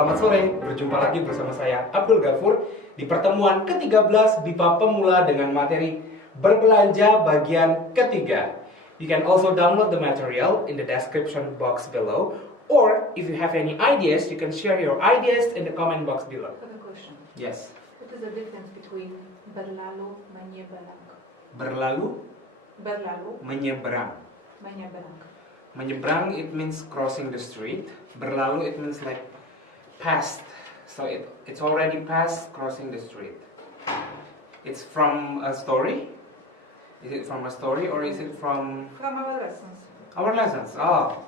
Selamat sore, berjumpa lagi bersama saya Abdul Ghafur di pertemuan ke-13 BIPA Pemula dengan materi berbelanja bagian ketiga. You can also download the material in the description box below, or if you have any ideas, you can share your ideas in the comment box below. I have a question. Yes. What is the difference between berlalu, menyeberang? Berlalu, menyeberang. Menyeberang. Menyeberang, it means crossing the street. Berlalu, it means like past. So it's already past crossing the street. It's from a story? Is it from a story or is it from... From our lessons. Our lessons, oh.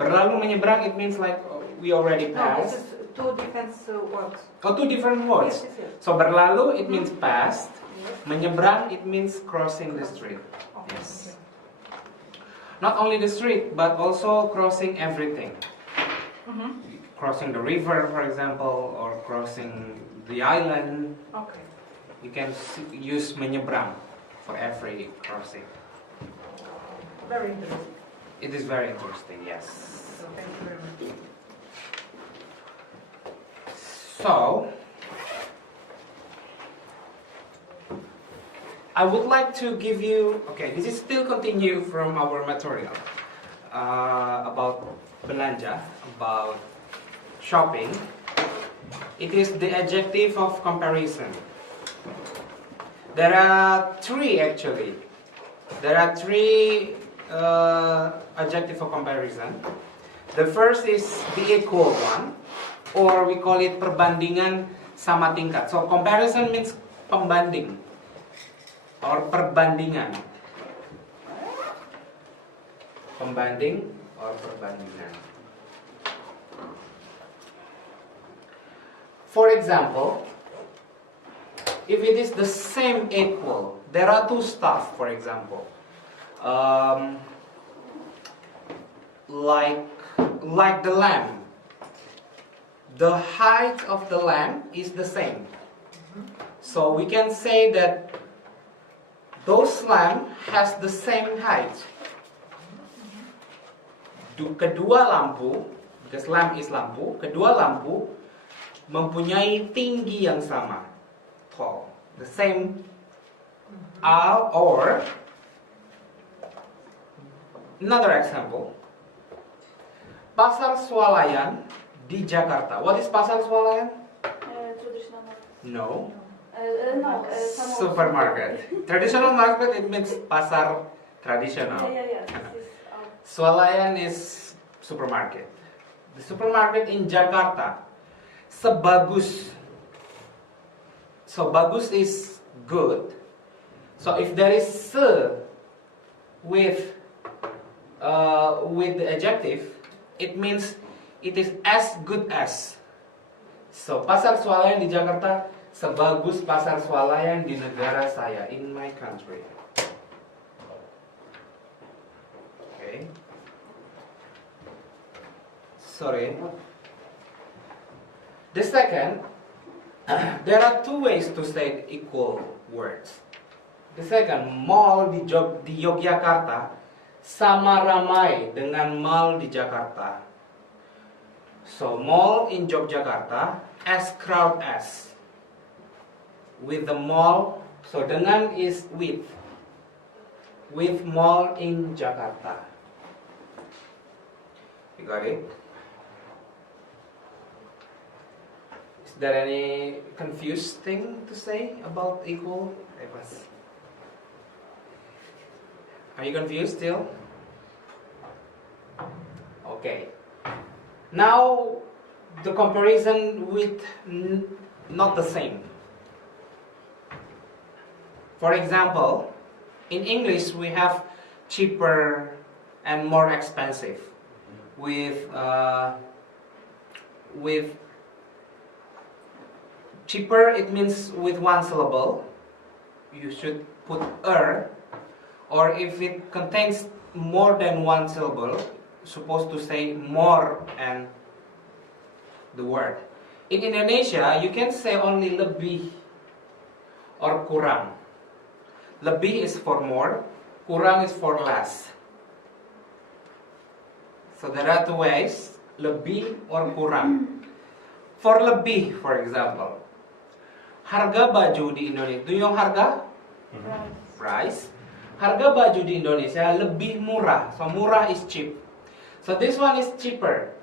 Berlalu, menyeberang, it means like we already No, passed. this is two different words. Oh, two different words. Yes, yes, yes. So berlalu, it means past. Yes. Menyeberang, it means crossing the street. Okay. Yes. Not only the street, but also crossing everything. Crossing the river, for example, or crossing the island. Okay. You can use menyeberang for every crossing. Very interesting. It is very interesting, yes. So thank you very much. So, I would like to give you, okay, this is still continue from our material about belanja, about shopping. It is the adjective of comparison. There are three actually. There are three adjective of comparison. The first is the equal one, or we call it perbandingan sama tingkat. So comparison means pembanding or perbandingan. Pembanding or perbandingan. For example, if it is the same equal, there are two stuff, for example. Like the lamp. The height of the lamp is the same. So we can say that those lamp has the same height. Kedua lampu, because lamp is lampu, kedua lampu mempunyai tinggi yang sama, tall, the same. Or another example, pasar swalayan di Jakarta. What is pasar swalayan? Traditional market. No. No, Supermarket. Traditional market, it means pasar tradisional. Yeah. This is Swalayan is supermarket. The supermarket in Jakarta, sebagus. So bagus is good. So if there is se with the adjective, it means it is as good as. So pasar swalayan di Jakarta sebagus pasar swalayan di negara saya, in my country. Okay. Sorry. The second, there are two ways to say equal words. The second, mall di Yogyakarta sama ramai dengan mall di Jakarta. So mall in Yogyakarta as crowd as. With the mall, so dengan is with mall in Jakarta. You got it? Is there any confused thing to say about equal? Are you confused still? Okay. Now the comparison with not the same. For example, in English we have cheaper and more expensive. With cheaper, it means with one syllable. You should put or if it contains more than one syllable, supposed to say more and the word. In Indonesia, you can say only lebih or kurang. Lebih is for more, kurang is for less. So there are two ways, lebih or kurang. For lebih, for example, harga baju di Indonesia, do you know harga? Price. Harga baju di Indonesia lebih murah. So murah is cheap. So this one is cheaper.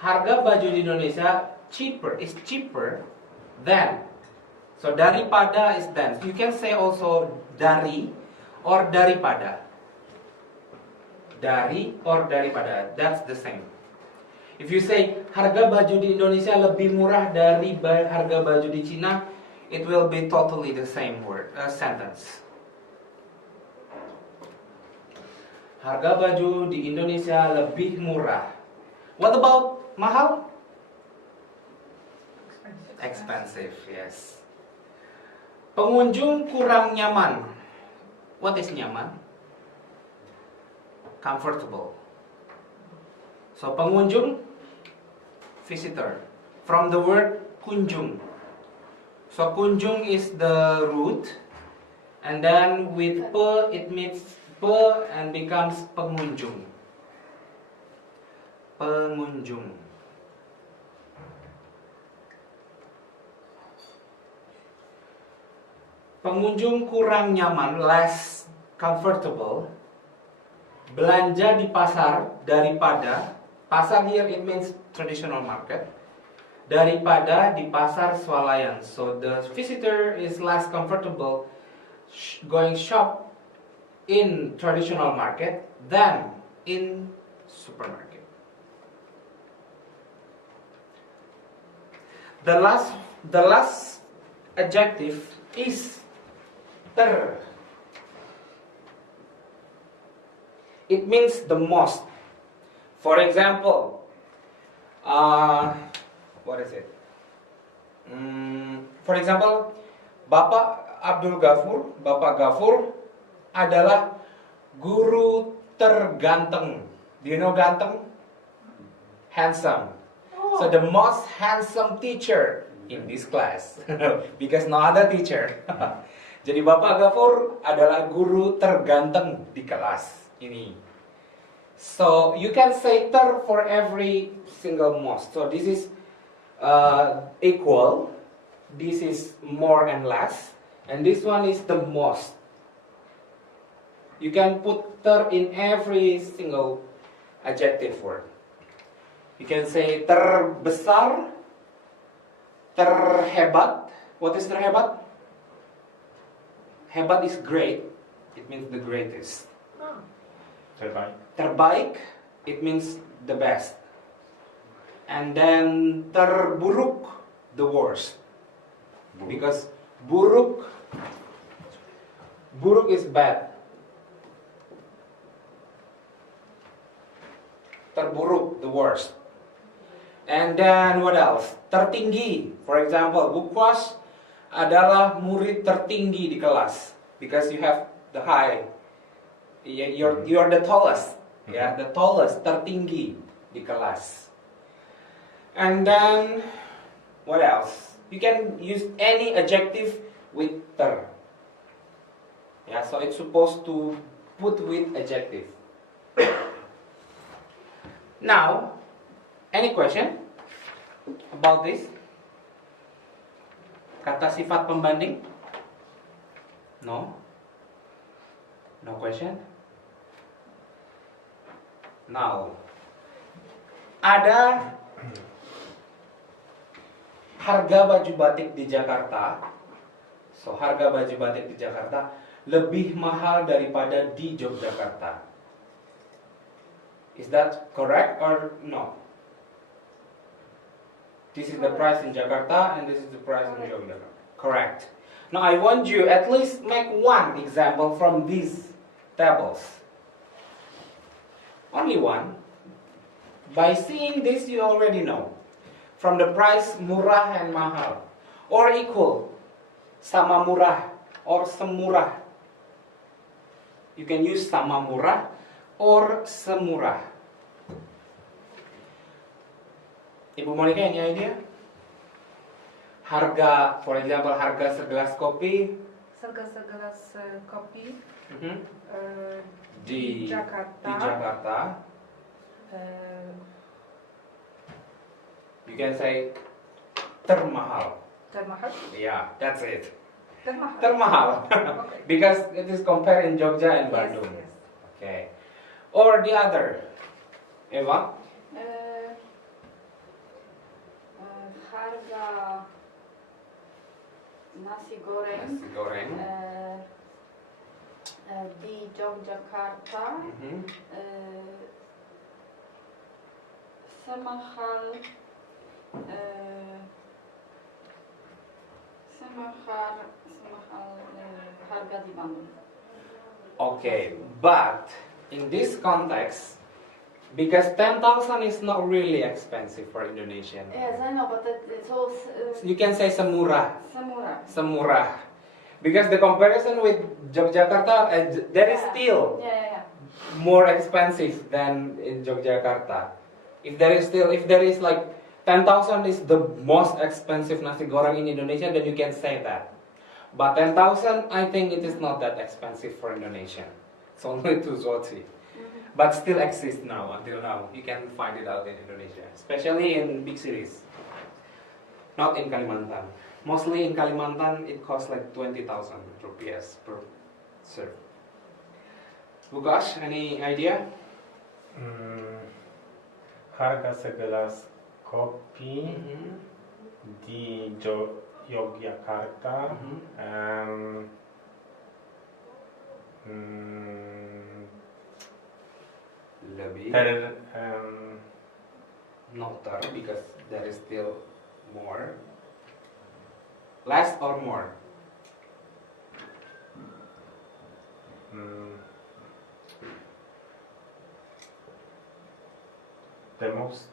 Harga baju di Indonesia is cheaper than. So daripada is than. You can say also dari or daripada. Dari or daripada. That's the same. If you say harga baju di Indonesia lebih murah dari harga baju di Cina, it will be totally the same word sentence. Harga baju di Indonesia lebih murah. What about mahal? Expensive, yes. Pengunjung kurang nyaman. What is nyaman? Comfortable. So pengunjung, visitor. From the word kunjung. So kunjung is the root, and then with pe it means pe and becomes pengunjung. Pengunjung. Pengunjung kurang nyaman, less comfortable. Belanja di pasar daripada, pasar here it means traditional market. Daripada di pasar swalayan. So the visitor is less comfortable going shop in traditional market than in supermarket. The last adjective is ter. It means the most. For example, what is it? For example, Bapak Gafur adalah guru terganteng. Do you know ganteng? Handsome. So the most handsome teacher in this class. Because no other teacher. Jadi Bapak Gafur adalah guru terganteng di kelas ini. So you can say ter for every single most. So this is equal. This is more and less. And this one is the most. You can put ter in every single adjective word. You can say terbesar, terhebat. What is terhebat? Hebat is great. It means the greatest. Terbaik. Terbaik, it means the best. And then terburuk, the worst. Because buruk is bad. Terburuk, the worst. And then what else? Tertinggi. For example, Bukwas adalah murid tertinggi di kelas. Because you have the high. You're the tallest. Yeah, the tallest, tertinggi di kelas. And then what else? You can use any adjective with ter. Yeah, so it's supposed to put with adjective. Now, any question about this? Kata sifat pembanding? No? No question? Now, ada harga baju batik di Jakarta. So, harga baju batik di Jakarta lebih mahal daripada di Yogyakarta. Is that correct or no? This is the price in Jakarta and this is the price in Yogyakarta. Correct. Now I want you at least make one example from these tables. Only one. By seeing this you already know. From the price murah and mahal. Or equal. Sama murah or semurah. You can use sama murah or semurah. Ibu Monica, any idea? Harga, for example, harga segelas kopi Segelas kopi di Jakarta. Di Jakarta. eh, You can say termahal. Termahal? Yeah, that's it. Termahal. Termahal. Okay. Because it is compared in Jogja and Bandung. Yes. Okay. Or the other. Eva? Harga nasi goreng Nasi goreng. di Yogyakarta Mhm. semahal harga di Bandung. Okay, but in this context, because 10,000 is not really expensive for Indonesian. Yes, I know, but it's all You can say semurah. semurah. Semurah. Because the comparison with Yogyakarta, there is still Yeah. more expensive than in Yogyakarta. If there is like 10,000 is the most expensive nasi goreng in Indonesia, then you can say that. But 10,000, I think it is not that expensive for Indonesia. It's only 2 zloty. But still exists now, until now. You can find it out in Indonesia, especially in big cities. Not in Kalimantan. Mostly in Kalimantan, it costs like 20,000 rupiahs per serve. Bukas, any idea? Harga segelas kopi di Yogyakarta Lebih. Not ter, because there is still more. Less or more? The most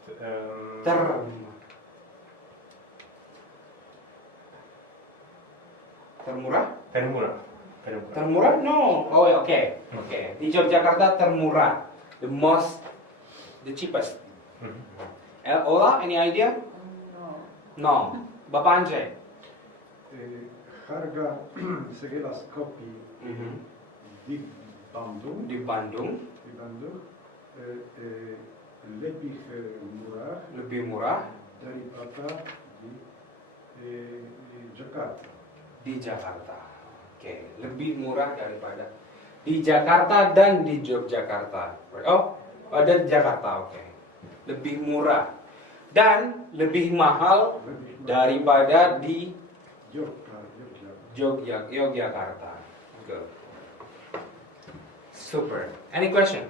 Termurah? termurah. Termurah? No. Oh, okay. Okay. Di Yogyakarta termurah. The cheapest. Ola, any idea? No. Bapak Anjay? Harga segelas kopi di Bandung, Di Bandung lebih murah lebih murah daripada di Jakarta. di Jakarta. Oke, lebih murah daripada di Jakarta dan di Yogyakarta. Oh, ada di Jakarta, oke. Lebih murah dan lebih mahal daripada di Yogyakarta. Good. Super. Any question?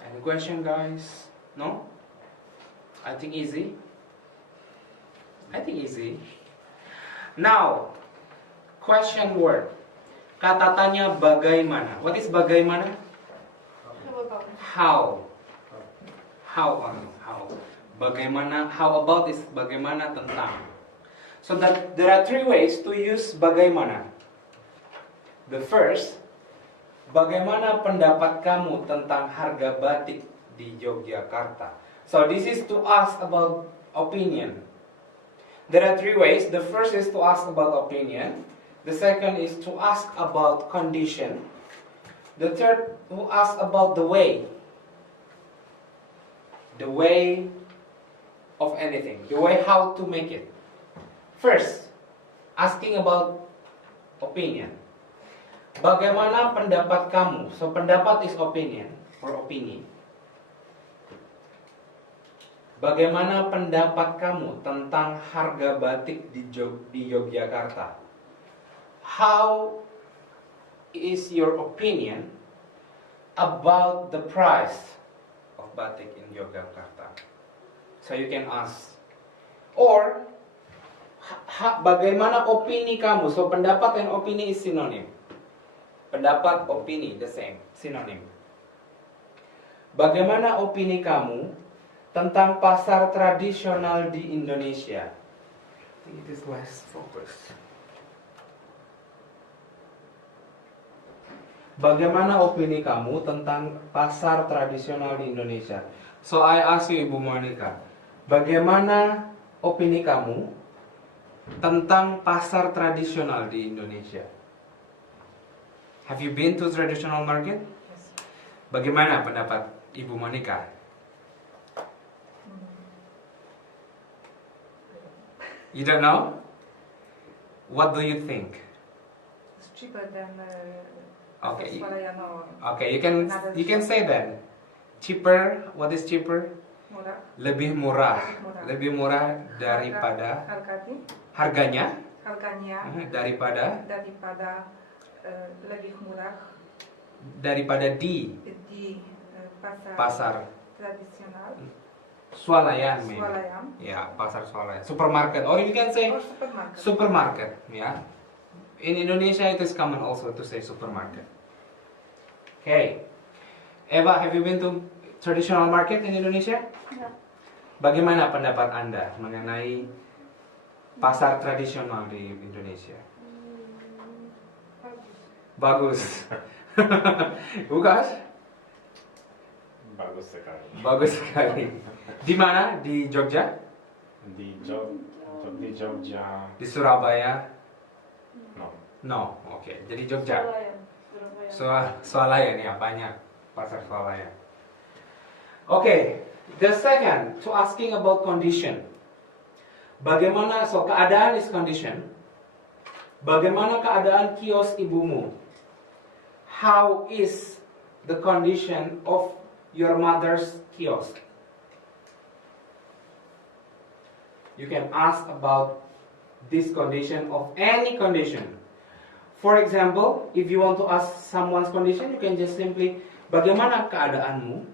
Any question, guys? No? I think easy. Now, question word. Kata tanya bagaimana. What is bagaimana? How. How. Bagaimana. How about is bagaimana tentang. So that there are 3 ways to use bagaimana. The first, bagaimana pendapat kamu tentang harga batik di Yogyakarta? So this is to ask about opinion. There are 3 ways. The first is to ask about opinion. The second is to ask about condition. The third, to ask about the way. The way of anything. The way how to make it. First, asking about opinion. Bagaimana pendapat kamu? So pendapat is opinion or opini. Bagaimana pendapat kamu tentang harga batik di Yogyakarta? How is your opinion about the price of batik in Yogyakarta? So you can ask. Or, bagaimana opini kamu? So pendapat and opini is synonym. Pendapat, opini, the same, synonym. Bagaimana opini kamu tentang pasar tradisional di Indonesia? I think it is less focused. Bagaimana opini kamu tentang pasar tradisional di Indonesia? So I ask you, Ibu Monica, bagaimana opini kamu tentang pasar tradisional di Indonesia? Have you been to traditional market? Yes. Bagaimana pendapat Ibu Monica? You don't know? What do you think? It's cheaper than Okay. Swalayan or Okay, you can say that. Cheaper. What is cheaper? murah. Lebih murah. Murah. Lebih murah daripada harganya Harganya daripada lebih murah daripada di di pasar tradisional. swalayan. Swalayan. Ya, pasar swalayan. Supermarket. Or you can say Or supermarket. supermarket. Yeah. In Indonesia, it is common also to say supermarket. Okay. Eva, have you been to traditional market in Indonesia? Ya. Bagaimana pendapat Anda mengenai pasar tradisional di Indonesia? Bagus. Bukas? Bagus sekali. Bagus sekali. Di mana? Di Jogja? Di Jogja. Di Surabaya? No. No. Oke. Jadi Jogja. Swalayan, Surabaya. Swalayan ya, banyak pasar swalayan. Oke. The second, to asking about condition. Bagaimana, so keadaan is condition. Bagaimana keadaan kios ibumu? How is the condition of your mother's kiosk? You can ask about this condition of any condition. For example, if you want to ask someone's condition, you can just simply, bagaimana keadaanmu?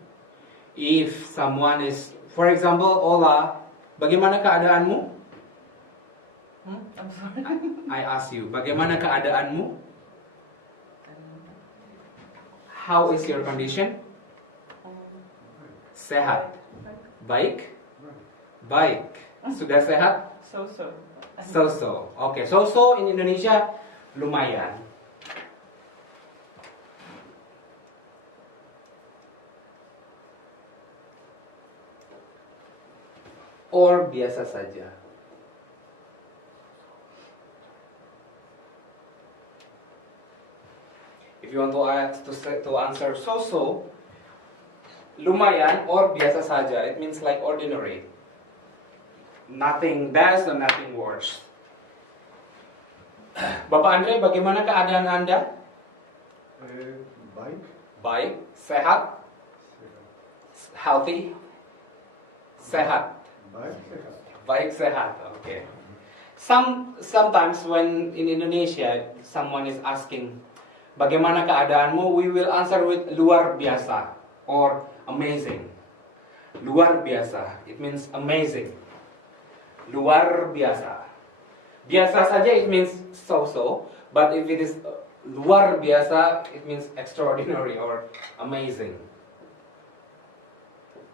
If someone is, for example, Ola, bagaimana keadaanmu? I'm sorry. I ask you, bagaimana keadaanmu? How is your condition? Sehat. Baik? Baik. Sudah sehat? So. So-so. Oke, so-so in Indonesia lumayan. Or biasa saja. If you want to answer so-so, lumayan or biasa saja, it means like ordinary. Nothing best or nothing worse. Bapak Andre, bagaimana keadaan Anda? Baik. Baik, sehat, healthy, sehat. Baik, sehat. Baik, sehat. Okay. Sometimes when in Indonesia someone is asking, bagaimana keadaanmu? We will answer with luar biasa or amazing. Luar biasa, it means amazing. Luar biasa. Biasa saja it means so-so, but if it is luar biasa, it means extraordinary or amazing.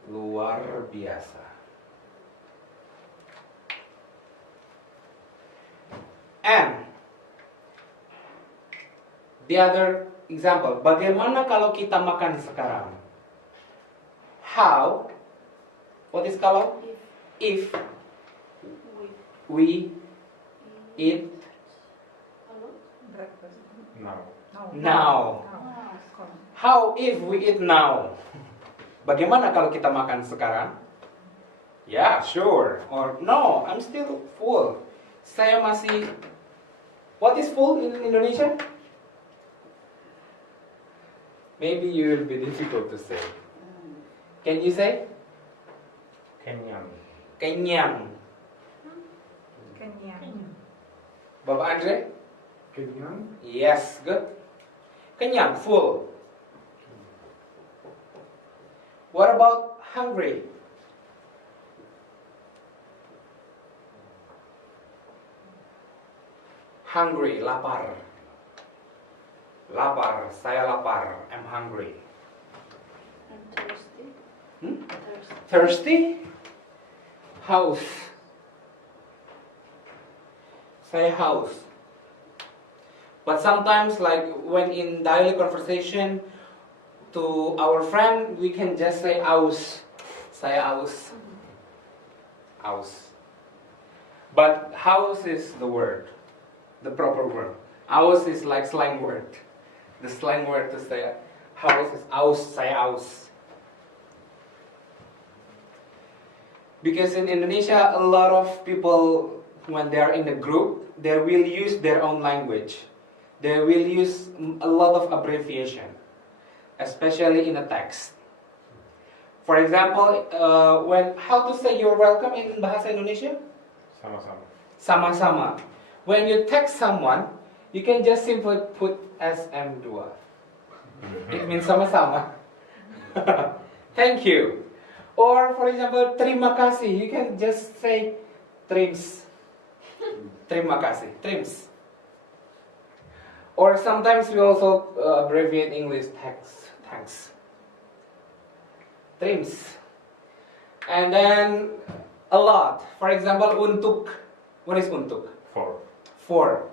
Luar biasa. And the other example, bagaimana kalau kita makan sekarang? How? What is kalau? If we eat Breakfast. No. now. How if we eat now? Bagaimana kalau kita makan sekarang? Yeah, sure. Or no, I'm still full. Saya masih. What is full in Indonesia? Maybe you will be difficult to say. Can you say? Kenyang. Kenyang. Kenyang. Bapak Andre? Kenyang. Yes, good. Kenyang, full. What about hungry? Hungry, lapar. Lapar, saya lapar. I'm hungry. And thirsty. Thirsty. Thirsty? Haus. Saya haus. But sometimes, like when in daily conversation to our friend, we can just say aus. Saya aus. Aus. But haus is the word, the proper word. Aus is like slang word. The slang word to say haus is aus. Saya aus. Because in Indonesia, a lot of people when they are in a group, they will use their own language. They will use a lot of abbreviation, especially in a text. For example, how to say you're welcome in bahasa Indonesia? Sama-sama. Sama-sama. When you text someone, you can just simply put SM2. It means sama-sama. Thank you. Or for example, terima kasih. You can just say trims. Terima kasih. Trims. Or sometimes we also abbreviate English text. Thanks. Trims. And then a lot. For example, untuk. What is untuk? For.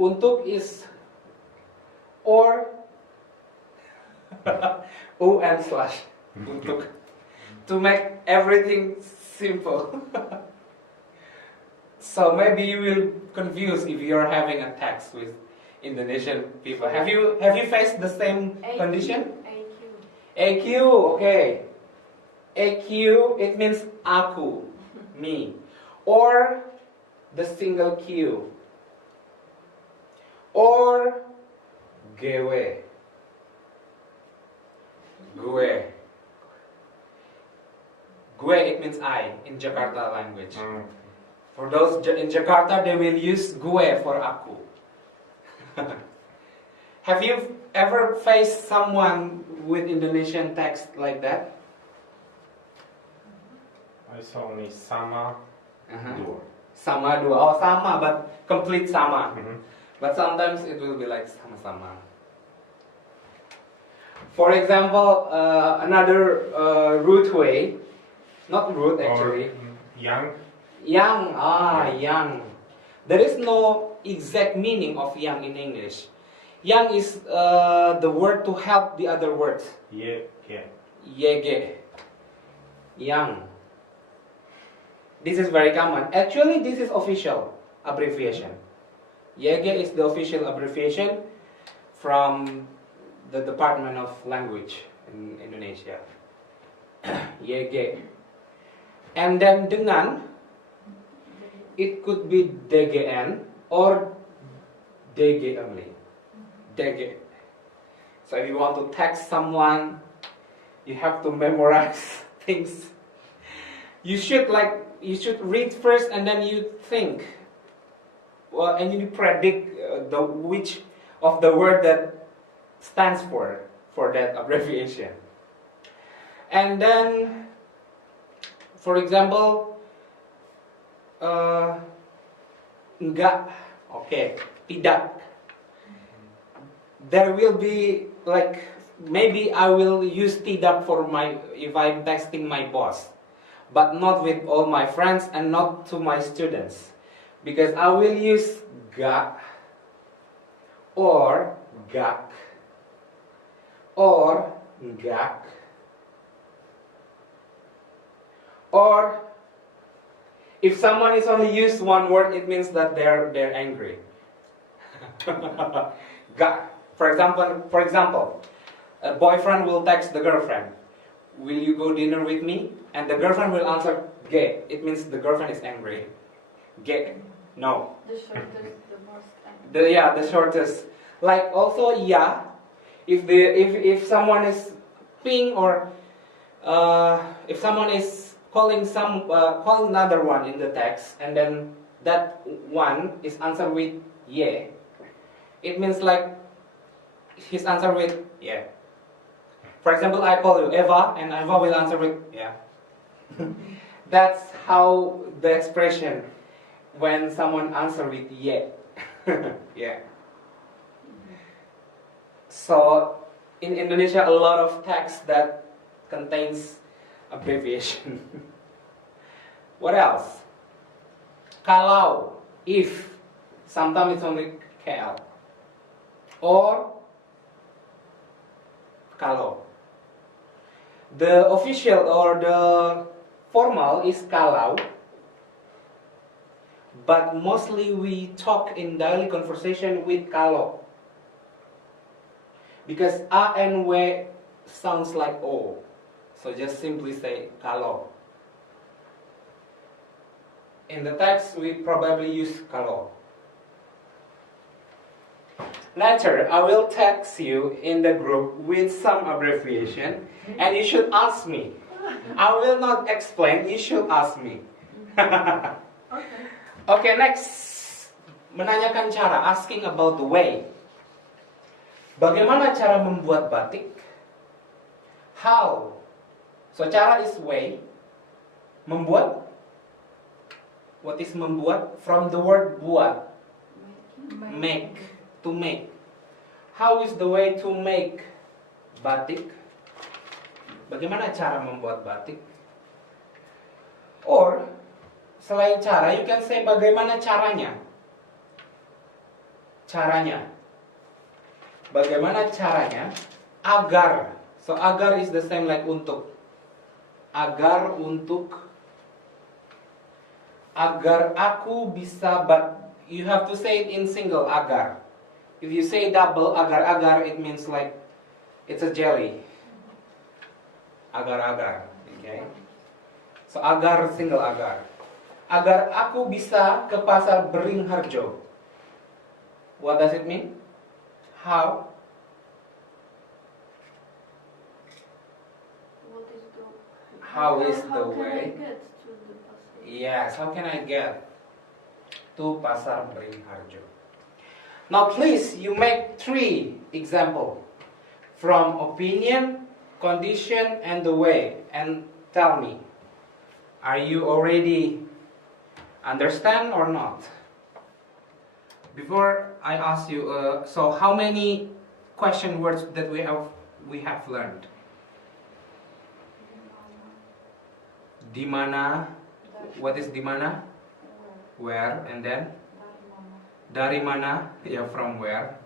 Untuk is or U and slash. Untuk. To make everything simple. So maybe you will confuse if you are having a text with Indonesian people. Have you faced the same condition? AQ. AQ, okay. AQ, it means aku, me. Or the single Q. Or gue. Gue. Gue, it means I in Jakarta language. For those in Jakarta, they will use gue for aku. Have you ever faced someone with Indonesian text like that? I saw only sama dua. Sama dua. Oh, sama, but complete sama. Mhm. But sometimes it will be like sama-sama. For example, another root way, not root actually. Or yang. Yang, yang. There is no exact meaning of yang in English. Yang is the word to help the other words. Yege. Yang. This is very common. Actually, this is official abbreviation. Yege is the official abbreviation from the Department of Language in Indonesia. Yege. And then dengan, it could be DGN or DG only. DG. So if you want to text someone, you have to memorize things. You should read first and then you think. Well, and you predict which of the word that stands for that abbreviation. And then, for example, enggak, okay, tidak. There will be like maybe I will use tidak for if I'm texting my boss, but not with all my friends and not to my students, because I will use ga or gak or gak or if someone is only used one word, it means that they're angry. Gak. For example, a boyfriend will text the girlfriend, "Will you go dinner with me?" And the girlfriend will answer ge. It means the girlfriend is angry. Ge. No. The shortest, the most angry. The shortest. Like also ya. If someone is ping or if someone is calling another one in the text and then that one is answered with yeah, it means like his answer with yeah. For example, I call you Eva and Eva will answer with yeah. That's how the expression when someone answer with yeah. Yeah. So in Indonesia, a lot of text that contains abbreviation. What else? Kalau, if, sometimes it's only KL. Or kalau. The official or the formal is kalau, but mostly we talk in daily conversation with kalau. Because A and W sounds like O. So just simply say kalau. In the text, we probably use kalau. Later, I will text you in the group with some abbreviation, and you should ask me. I will not explain, you should ask me. Okay, next. Menanyakan cara, asking about the way. Bagaimana cara membuat batik? How? So, cara is way. Membuat? What is membuat? From the word buat. Make. To make. How is the way to make batik? Bagaimana cara membuat batik? Or, selain cara, you can say bagaimana caranya. Caranya. Bagaimana caranya agar. So, agar is the same like untuk. Agar untuk. Agar aku bisa, but you have to say it in single, agar. If you say double, agar-agar, it means like it's a jelly. Agar-agar, okay? So agar, single agar. Agar aku bisa ke pasar Beringharjo. What does it mean? How? What is the? How is the How way? can I get to the pasar? Yes, how can I get to pasar Beringharjo? Now please, you make 3 examples from opinion, condition, and the way, and tell me, are you already understand or not? Before I ask you, so how many question words that we have learned? Di mana? What is di mana? Where, and then? Dari mana? Ya, from where?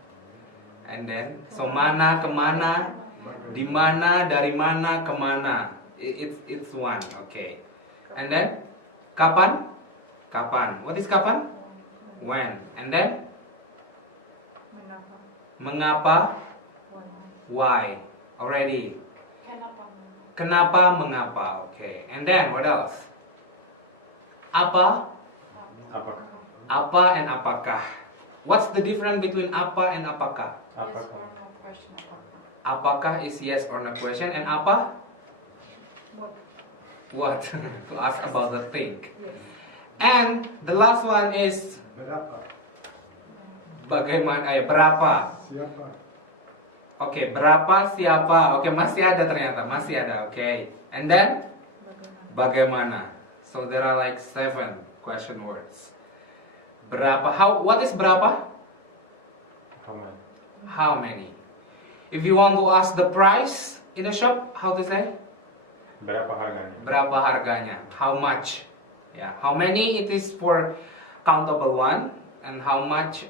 And then, so mana, kemana? Di mana, dari mana, kemana? It's one, okay. And then, kapan? Kapan. What is kapan? When. And then? Mengapa? Mengapa? Why? Why. Already. Kenapa? Kenapa, mengapa. Okay. And then, what else? Apa? Apakah? Apa and apakah. What's the difference between apa and apakah? Yes Apakah? or no question apakah? Apakah is yes or no question, and apa? What? What? To ask about the thing. Yes. And the last one is Berapa? bagaimana? Berapa? Siapa? Oke, berapa, siapa? Oke, masih ada ternyata, masih ada. Oke. And then bagaimana? So there are like 7 question words. Berapa? What is berapa? How many? How many? If you want to ask the price in a shop, how to say? Berapa harganya? Berapa harganya? How much? Yeah. How many? It is for countable one, and how much?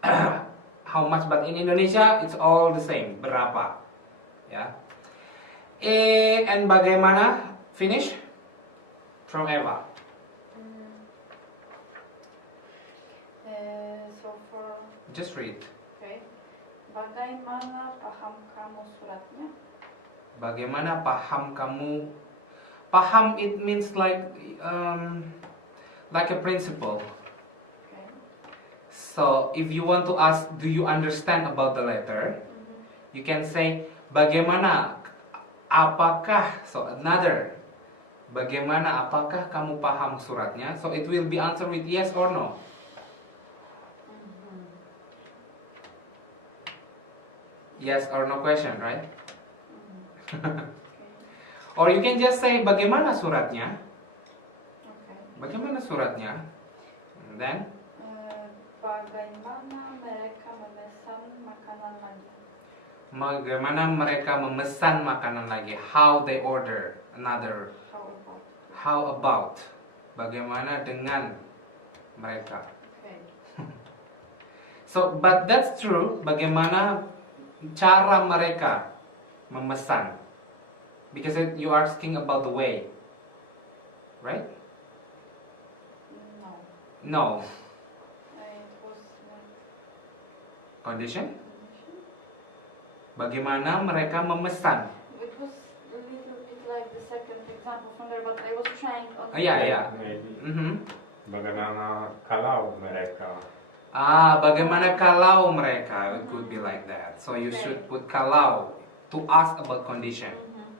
How much? But in Indonesia, it's all the same. Berapa? Yeah. And bagaimana? Finish. From Eva. So for Just read. okay, bagaimana paham kamu suratnya? Bagaimana paham kamu? Paham, it means like a principle. Okay. So if you want to ask, do you understand about the letter? You can say bagaimana? Apakah? So another. Bagaimana? Apakah kamu paham suratnya? So it will be answered with yes or no. Yes or no question, right? Or you can just say bagaimana suratnya? Okay. Bagaimana suratnya? And then Bagaimana mereka memesan makanan lagi? bagaimana mereka memesan makanan lagi? How they order another. How about? How about? Bagaimana dengan mereka? Okay. So, but that's true. Bagaimana cara mereka memesan? Because you are asking about the way, right? No. No. It was like Condition? condition. Bagaimana mereka memesan? It was a little bit like the second example from there, but I was trying on. Yeah. Maybe. Mhm. Bagaimana kalau mereka? Bagaimana kalau mereka? It could be like that. So you Okay. should put kalau to ask about condition. Mhm.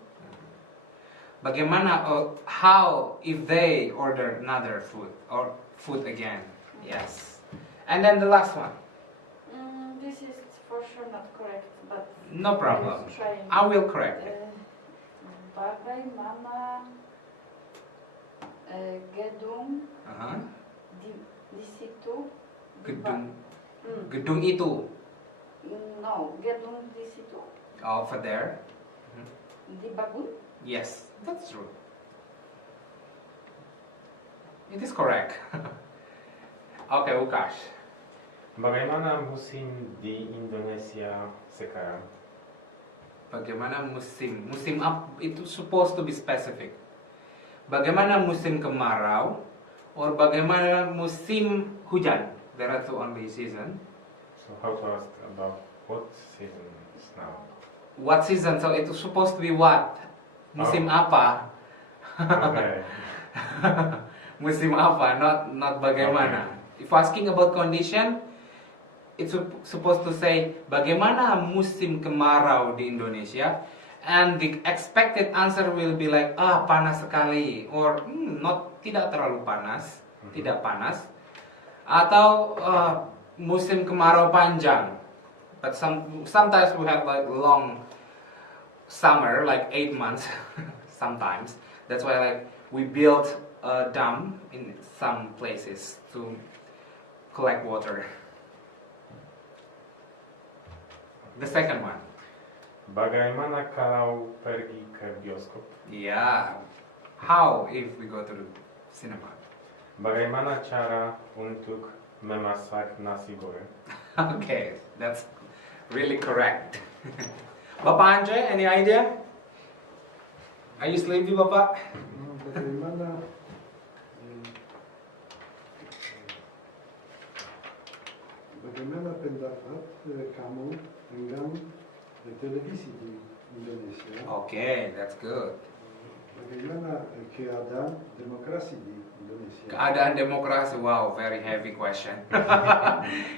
Bagaimana? How if they order another food or food again? Yes. And then the last one. This is for sure not correct, but No I problem. was trying. I will correct it. Bagaimana gedung Uh-huh. di situ? Gedung, Hmm. gedung itu. No, gedung di situ Over there. dibangun. Yes, that's true. It is correct. Okay, Ukash. Bagaimana musim di Indonesia sekarang? Bagaimana musim? Musim apa? Itu supposed to be specific. Bagaimana musim kemarau? Or bagaimana musim hujan? There are two only season. So how to ask about what season is now? What season? So itu supposed to be what? Musim apa? Okay. Musim apa? Not bagaimana. If asking about condition, it's supposed to say bagaimana musim kemarau di Indonesia, and the expected answer will be like panas sekali, or tidak terlalu panas, tidak panas, atau musim kemarau panjang. But sometimes we have like long summer, like 8 months, sometimes. That's why like we build a dam in some places to collect water. The second one. Bagaimana kalau pergi ke bioskop? Yeah. How if we go to the cinema? Bagaimana cara untuk memasak nasi goreng? Okay, that's really correct. Bapak Andre, any idea? Are you sleepy, Bapak? Bagaimana bagaimana pendapat kamu tentang televisi di Indonesia? Okay, that's good. Bagaimana keadaan demokrasi di Indonesia? Keadaan demokrasi, wow, very heavy question.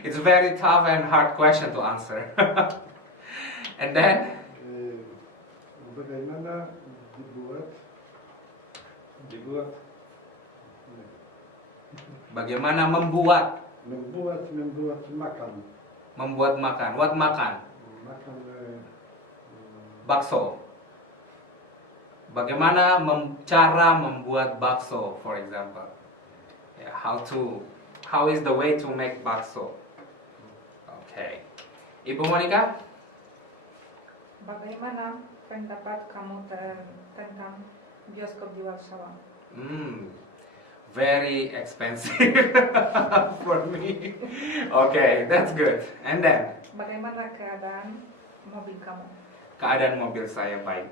It's a very tough and hard question to answer. And then, Bagaimana bagaimana membuat makan? Membuat makan. What makan? Makan Bakso. Bagaimana cara membuat bakso, for example? Yeah, how is the way to make bakso? Okay. Ibu Monica? Bagaimana pendapat kamu tentang bioskop di Warsawa? Very expensive for me. Okay, that's good. And then? Bagaimana keadaan mobil kamu? Keadaan mobil saya baik.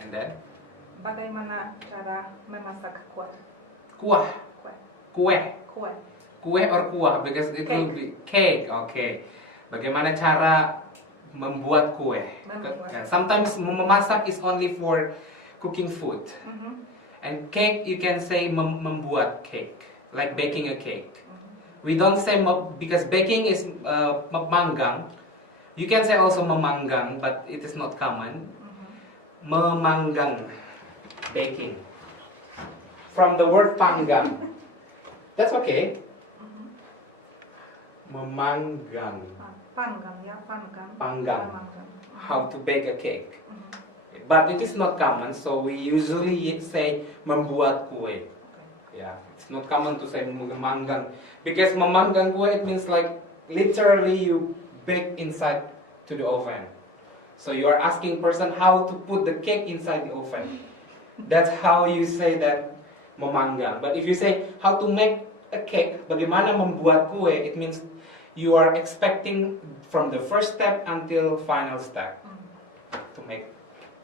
And then? Bagaimana cara memasak kue? Kue. Kue. Kue or kuah, because it will be cake. Okay. Bagaimana cara membuat kue? Sometimes memasak is only for cooking food. And cake, you can say membuat cake, like baking a cake. We don't say because baking is memanggang. You can say also memanggang, but it is not common. Memanggang, baking. From the word panggang. That's okay. Memanggang. Panggang. How to bake a cake. But it is not common, so we usually say membuat kue. Yeah, it's not common to say memanggang, because memanggang kue, it means like literally you bake inside to the oven. So you are asking person how to put the cake inside the oven. That's how you say that memanggang. But if you say how to make a cake, bagaimana membuat kue, it means you are expecting from the first step until final step to make.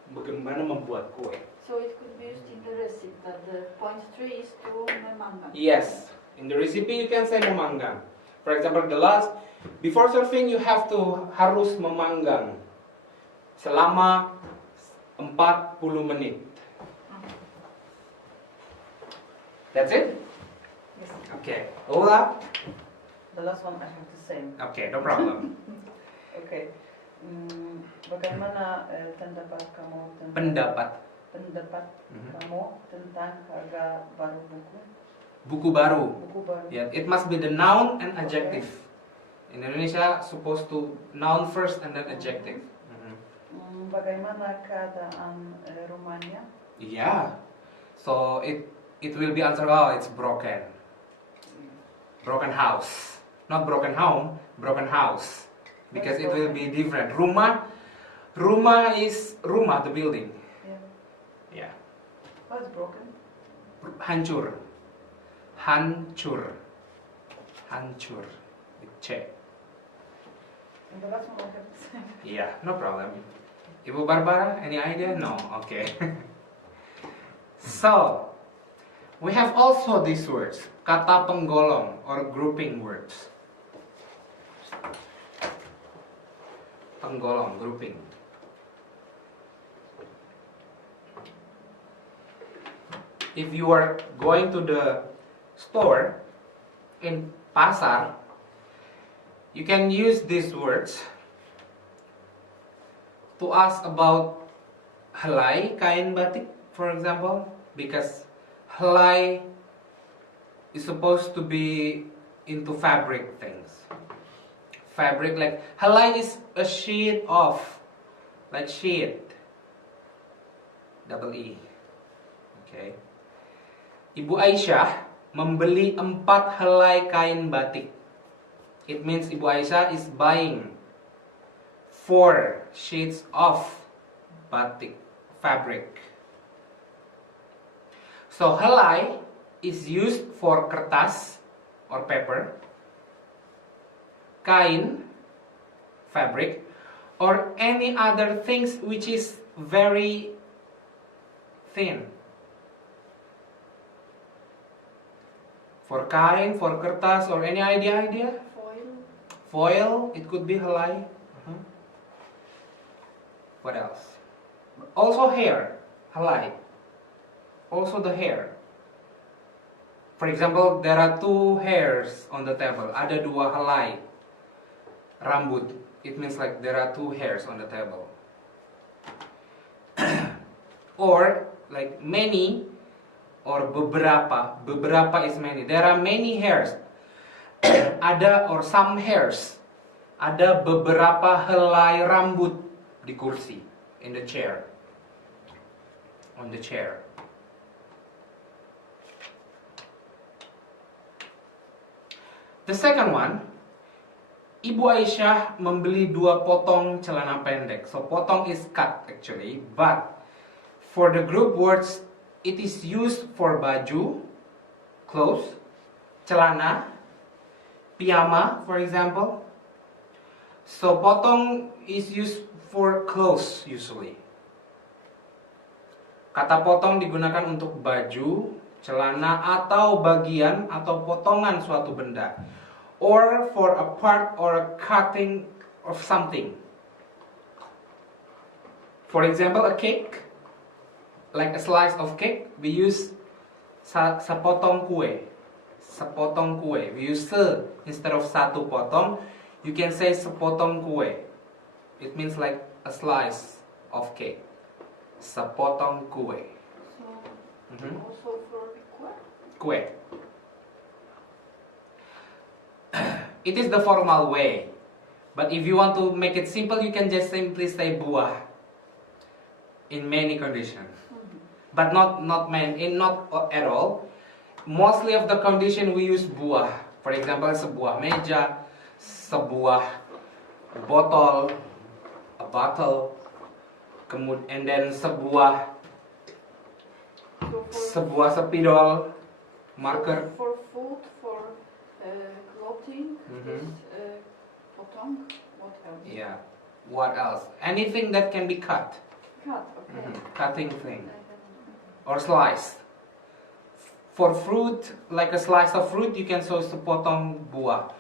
Bagaimana membuat kue. So it could be used in the recipe that the point 3 is to memanggang. Yes, in the recipe you can say memanggang. For example, before serving you have to harus memanggang selama 40 menit. That's it? Yes. Okay. Lola? The last one I have the same. Okay, no problem. Oke. Bagaimana pendapat kamu tentang Pendapat. Mhm. kamu tentang harga baru buku? Buku baru. Buku baru. Yeah, it must be the noun and adjective. In Indonesia, supposed to noun first and then adjective. Mhm. Bagaimana keadaan rumahnya? Yeah. So it will be answered. Oh, it's broken. Broken house, not broken home. Broken house, because it will be different. Rumah is rumah, the building. Yeah. Yeah. What's broken? Hancur. Hancur. Hancur. With C. And the last one I have the same. Yeah, no problem. Ibu Barbara, any idea? No. Okay. So, we have also these words, kata penggolong or grouping words. Penggolong, grouping. If you are going to the store in pasar, you can use these words to ask about helai kain batik, for example, because helai is supposed to be into fabric things. Fabric, like helai is a sheet of, like sheet, double E. Okay. Ibu Aisyah membeli 4 helai kain batik. It means Ibu Aisyah is buying 4 sheets of batik fabric. So helai is used for kertas or paper, kain, fabric, or any other things which is very thin. For kain, for kertas, or any idea? Foil. Foil, it could be helai. What else? Also hair, helai. Also the hair. For example, there are 2 hairs on the table. Ada 2 helai rambut. It means like there are 2 hairs on the table. Or like many or beberapa. Beberapa is many. There are many hairs. Ada or some hairs. Ada beberapa helai rambut di kursi, in the chair. On the chair. The second one, Ibu Aisyah membeli 2 potong celana pendek. So potong is cut actually, but for the group words, it is used for baju, clothes, celana, piyama, for example. So potong is used for clothes usually. Kata potong digunakan untuk baju, celana, atau bagian atau potongan suatu benda, or for a part or a cutting of something. For example, a cake, like a slice of cake, we use sepotong kue. Sepotong kue. We use se instead of satu potong. You can say sepotong kue. It means like a slice of cake. Sepotong kue. So, also for Kue. It is the formal way. But if you want to make it simple, you can just simply say buah. In many conditions. But not at all. Mostly of the condition we use buah. For example, sebuah meja, sebuah botol, a bottle, and then sebuah spidol, marker. For food, for clothing, is potong. What else? Yeah. What else? Anything that can be cut. Cut, okay. Cutting thing. Or sliced. For fruit, like a slice of fruit, you can say sepotong buah.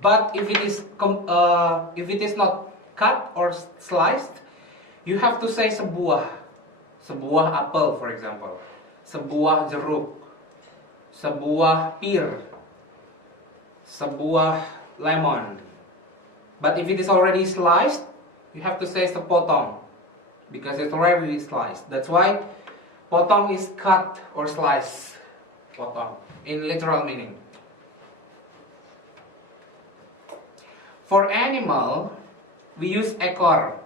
But if it is not cut or sliced, You have to say sebuah. Sebuah apel, for example. Sebuah jeruk. Sebuah pir. Sebuah lemon. But if it is already sliced, you have to say sepotong, because it's already sliced. That's why potong is cut or slice. Potong, in literal meaning. For animal, we use ekor.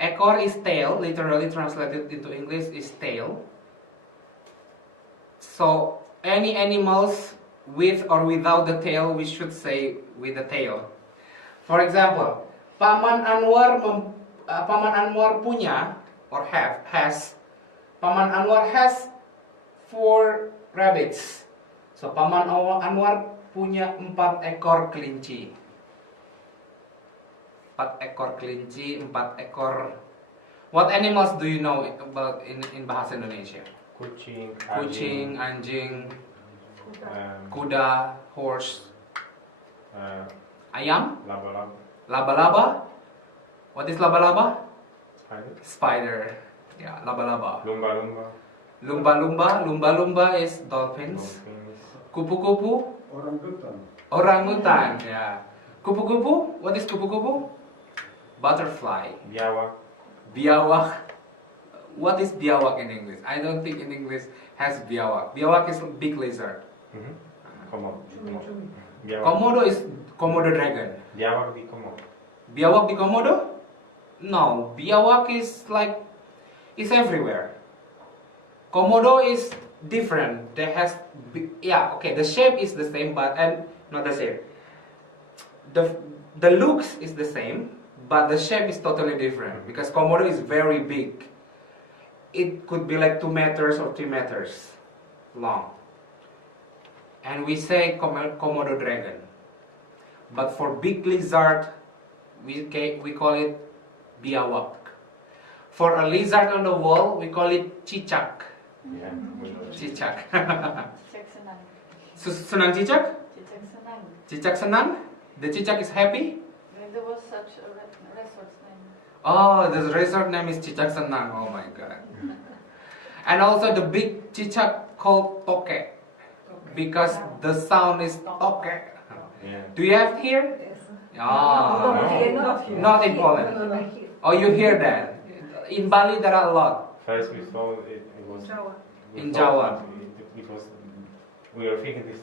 Ekor is tail, literally translated into English is tail. So any animals with or without the tail, we should say with the tail. For example, Paman Anwar punya or has Paman Anwar has 4 rabbits. So Paman Anwar punya 4 ekor kelinci. 4 ekor kelinci, 4 ekor. What animals do you know about in bahasa Indonesia? Kucing, Kucing, anjing, um, kuda, horse, ayam, laba-laba, laba-laba. What is laba-laba? spider, Spider. Yeah, laba-laba. lumba-lumba, Lumba-lumba, lumba-lumba is dolphins. dolphins, Kupu-kupu, Orangutan. orangutan. Yeah. Kupu-kupu, what is kupu-kupu? Butterfly. biawak, Biawak. What is biawak in English? I don't think in English has biawak. Biawak is a big lizard. komodo, Cumi, cumi. biawak, Komodo is Komodo dragon. biawak di komodo, Biawak di Komodo? No, biawak is like, it's everywhere. Komodo is different. They has, okay, the shape is the same, but and not the same. The looks is the same, but the shape is totally different because Komodo is very big. It could be like 2 meters or 3 meters long. And we say Komodo dragon. But for big lizard, we call it biawak. For a lizard on the wall, we call it cicak. yeah, Cicak. Cicak senang. Senang cicak? Cicak senang. Cicak senang? The cicak is happy? There was such a resort name. Oh, the resort name is Cicak Senang. Oh my god. And also the big cicak called toke, because the sound is toke. yeah. Do you have here? Yes. Ah, Not here. not in Poland. No, no, no, here. Oh, you hear that? In Bali there are a lot. First we saw it was Jawa. we In thought Jawa. It was we were thinking it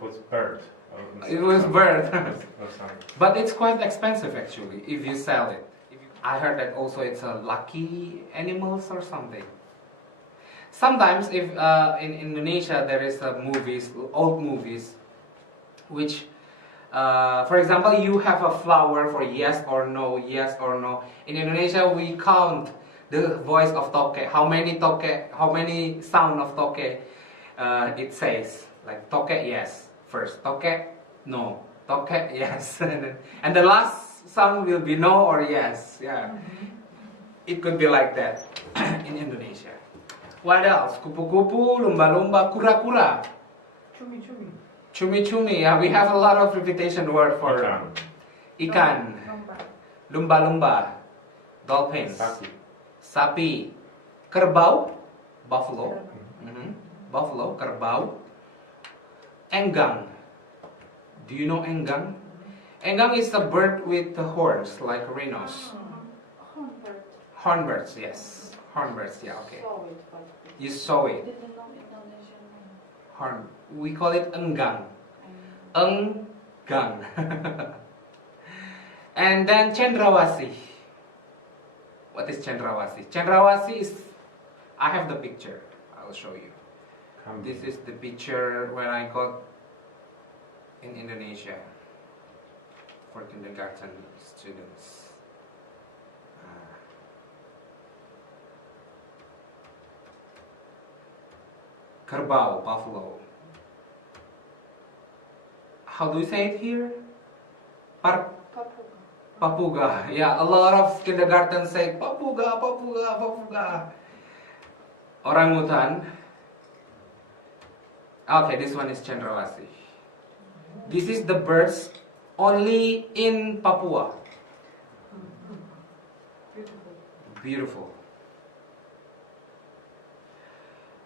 was bird. It was bird. or something. But it's quite expensive actually if you sell it. I heard that also it's a lucky animals or something. Sometimes if in Indonesia there is old movies, which for example you have a flower for yes or no, yes or no. In Indonesia we count the voice of toke, how many sound of toke it says. Like toke yes first, toke no, toke yes, and the last sound will be no or yes. Yeah, it could be like that in Indonesia. What else? Kupu-kupu, lumba-lumba, kura-kura, Cumi, cumi. cumi-cumi. Yeah, we have a lot of repetition word for ikan, Lomba. lumba-lumba, dolphins, Sapi. sapi, kerbau, buffalo, buffalo, kerbau, enggang. Do you know enggang? Enggang is a bird with the horns like rhinos. Hornbird. Hornbirds, yes. Hornbirds, yeah, okay. Saw it, but You saw it. didn't know Indonesian name. Horn. We call it enggang. Enggang. And then cendrawasih. What is cendrawasih? Cendrawasih is, I have the picture. I'll show you. This is the picture when I got in Indonesia for kindergarten students. Kerbau, buffalo. How do you say it here? Papuga. Papuga. Yeah, a lot of kindergarten say papuga, papuga, papuga. Orangutan. Okay, this one is cendrawasih. This is the birds only in Papua. Beautiful. beautiful.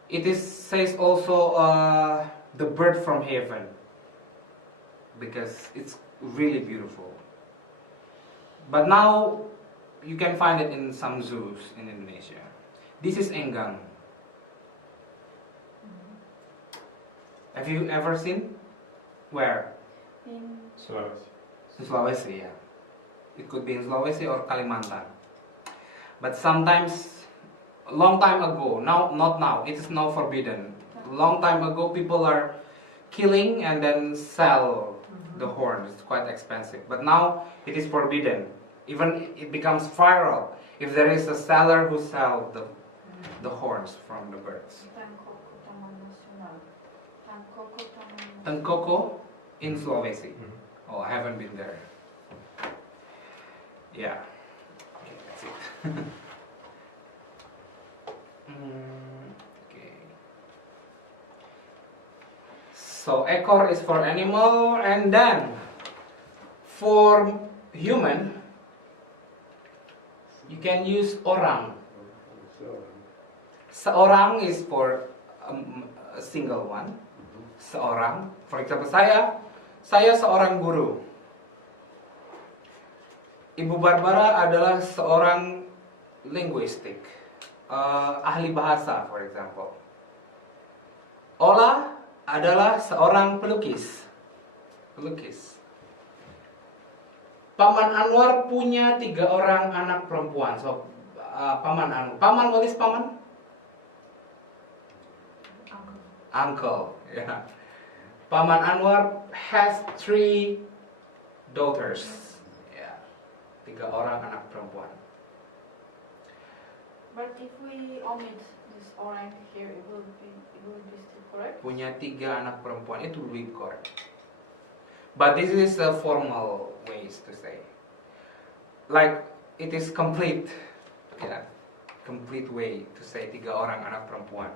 It is says also the bird from heaven, because it's really beautiful. But now you can find it in some zoos in Indonesia. This is enggang. Have you ever seen? Where? In Sulawesi. Sulawesi, yeah. It could be in Sulawesi or Kalimantan. But sometimes, a long time ago, now not now, it is now forbidden. Long time ago, people are killing and then sell the horn. It's quite expensive. But now it is forbidden. Even it becomes viral if there is a seller who sells the horns from the birds. Tengkoko Taman Nasional. Tengkoko Taman Nasional. Tengkoko in Sulawesi. Mhm. Oh, I haven't been there. Yeah. Okay, that's it. Okay. So ekor is for animal, and then for human, you can use orang. Seorang is for a single one. Seorang, for example, saya seorang guru. Ibu Barbara adalah seorang linguistik, ahli bahasa, for example. Ola adalah seorang pelukis. Paman Anwar punya 3 orang anak perempuan. So, Paman, what is Paman? Uncle. Yeah. Paman Anwar has 3 daughters. Yeah. 3 orang anak perempuan. But if we omit this orang here, it will be still correct? Punya 3 anak perempuan, itu will be correct. But this is a formal ways to say. Like it is complete. Yeah. Complete way to say 3 orang anak perempuan.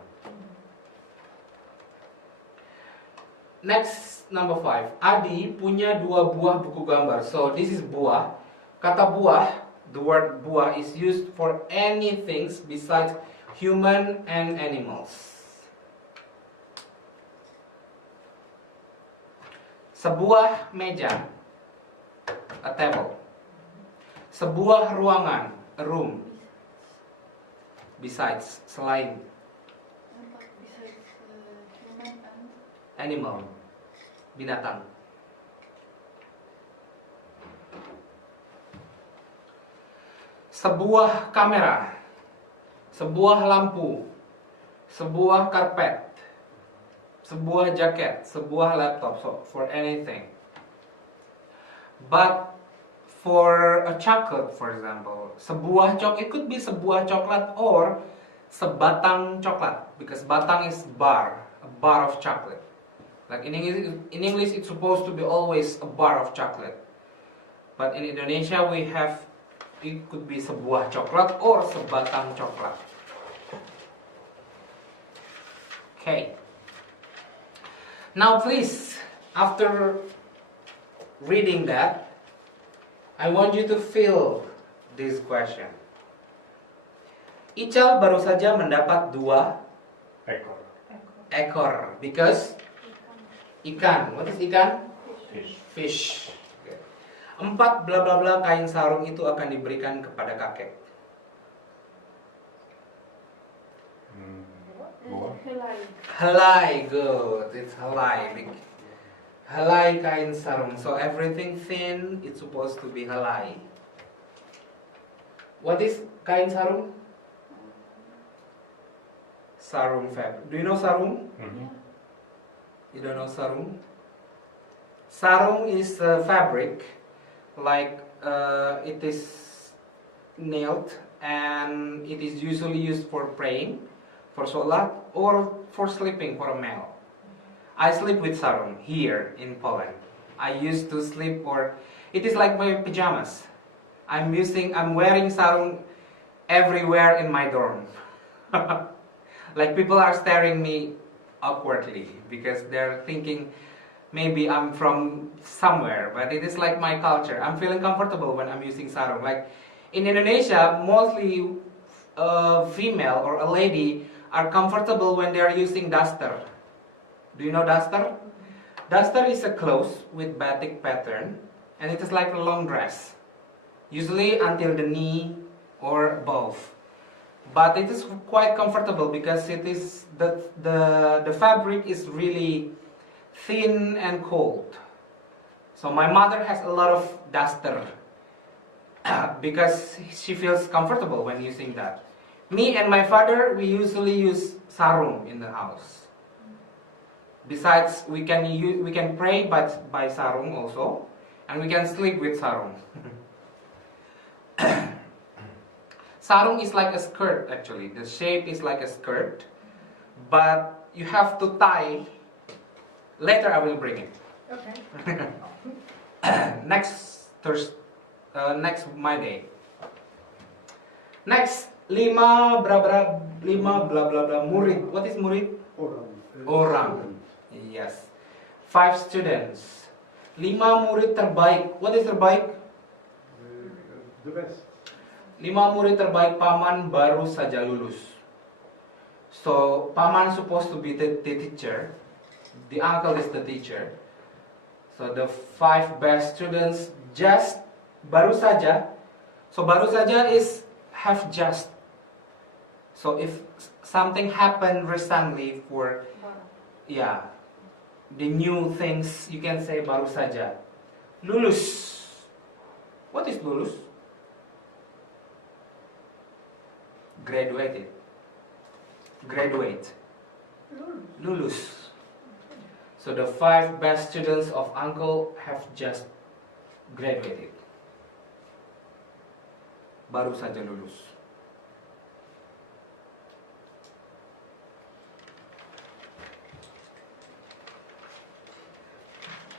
Next, number 5. Adi punya 2 buah buku gambar. So this is buah. Kata buah, the word buah is used for anything besides human and animals. Sebuah meja, a table. Sebuah ruangan, a room. Besides, selain. Besides human and Animal, binatang. Sebuah kamera, sebuah lampu, sebuah karpet, sebuah jaket, sebuah laptop, so for anything. But for a chocolate, for example, it could be sebuah coklat or sebatang coklat, because batang is bar, a bar of chocolate. Like in English, it's supposed to be always a bar of chocolate. But in Indonesia, we have, it could be sebuah coklat or sebatang coklat. Okay. Now please, after reading that, I want you to fill this question. Ical baru saja mendapat 2 Ekor. ekor because ikan. What is ikan? Fish. Fish. Okay. 4 bla bla bla kain sarung itu akan diberikan kepada kakek. Buah. helai. Helai, good. It's helai. Helai kain sarung. So everything thin, it's supposed to be helai. What is kain sarung? Sarung fabric. Do you know sarung? Mhm. You don't know sarung? Sarung is a fabric, like it is nailed, and it is usually used for praying, for sholat, or for sleeping for a male. I sleep with sarung here in Poland. I used to sleep, or it is like my pajamas. I'm wearing sarung everywhere in my dorm. Like people are staring me awkwardly because they're thinking maybe I'm from somewhere, but it is like my culture. I'm feeling comfortable when I'm using sarung. Like In Indonesia, mostly female or a lady are comfortable when they are using duster. Do you know duster? Duster is a clothes with batik pattern, and it is like a long dress, usually until the knee or above. But it is quite comfortable because it is the fabric is really thin and cold. So my mother has a lot of duster because she feels comfortable when using that. Me and my father, we usually use sarung in the house. Besides, we can pray by sarung also, and we can sleep with sarung. Sarung is like a skirt actually. The shape is like a skirt, but you have to tie. Later I will bring it. Okay. Next next Monday. Next, lima bla bla bla murid. What is murid? Orang. Orang. Yes. 5 students. 5 murid terbaik. What is terbaik? The best. 5 murid terbaik paman baru saja lulus. So, paman supposed to be the teacher. The uncle is the teacher. So, the 5 best students just baru saja. So, baru saja is have just. So, if something happened recently for, yeah, the new things, you can say baru saja. Lulus. What is lulus? Graduated. Graduate. Lulus. So the 5 best students of uncle have just graduated. Baru saja lulus.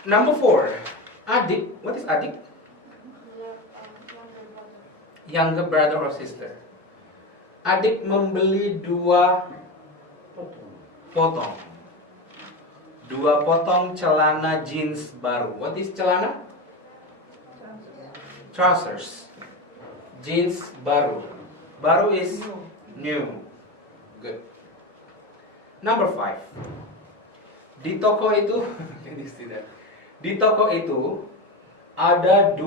Number 4, adik. What is adik? Younger brother or sister. Adik membeli 2 potong. 2 potong celana jeans baru. What is celana? Trousers. Jeans baru. Baru is new. Good. Number 5. Di toko itu, can you see that? Di toko itu ada 2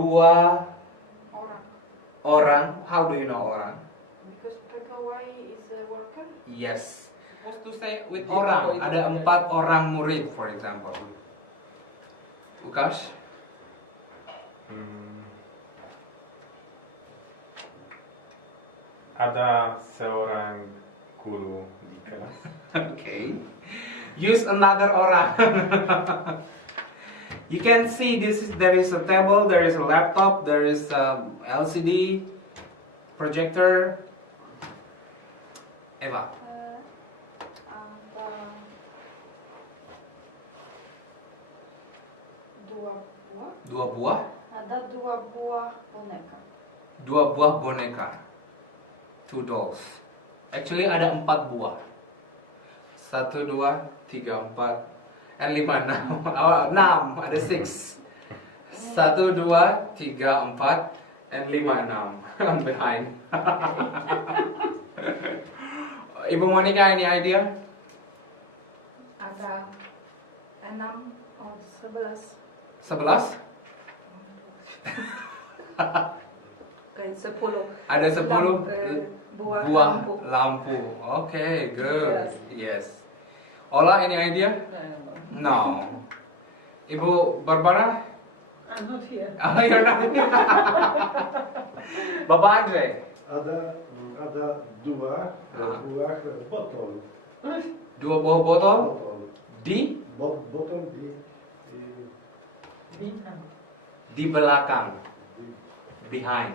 orang. How do you know orang? Because pegawai is a worker. Yes. Supposed to say with orang. Ada 4 orang murid, for example. Lukas? Ada seorang guru di kelas. Okay. Use another orang. You can see there is a table, there is a laptop, there is a LCD projector. Eva. Dua buah. 2 buah. Ada 2 buah boneka. 2 buah boneka. 2 dolls. Actually ada 4 buah. 1, 2, 3, 4, and 5, 6. Oh, 6, ada 6. 1, 2, 3, 4, and 5, 6. I'm behind. Ibu Monica, any idea? Ada 6 atau 11. 11? Kayak 10. Ada 10 buah buah lampu. lampu. Okay, good. Yes. Ola, any idea? No. Ibu Barbara? I'm not here. Oh, you're not. Bapak Andre? Ada 2 buah botol. 2 buah botol Botol. di Botol di belakang. Behind.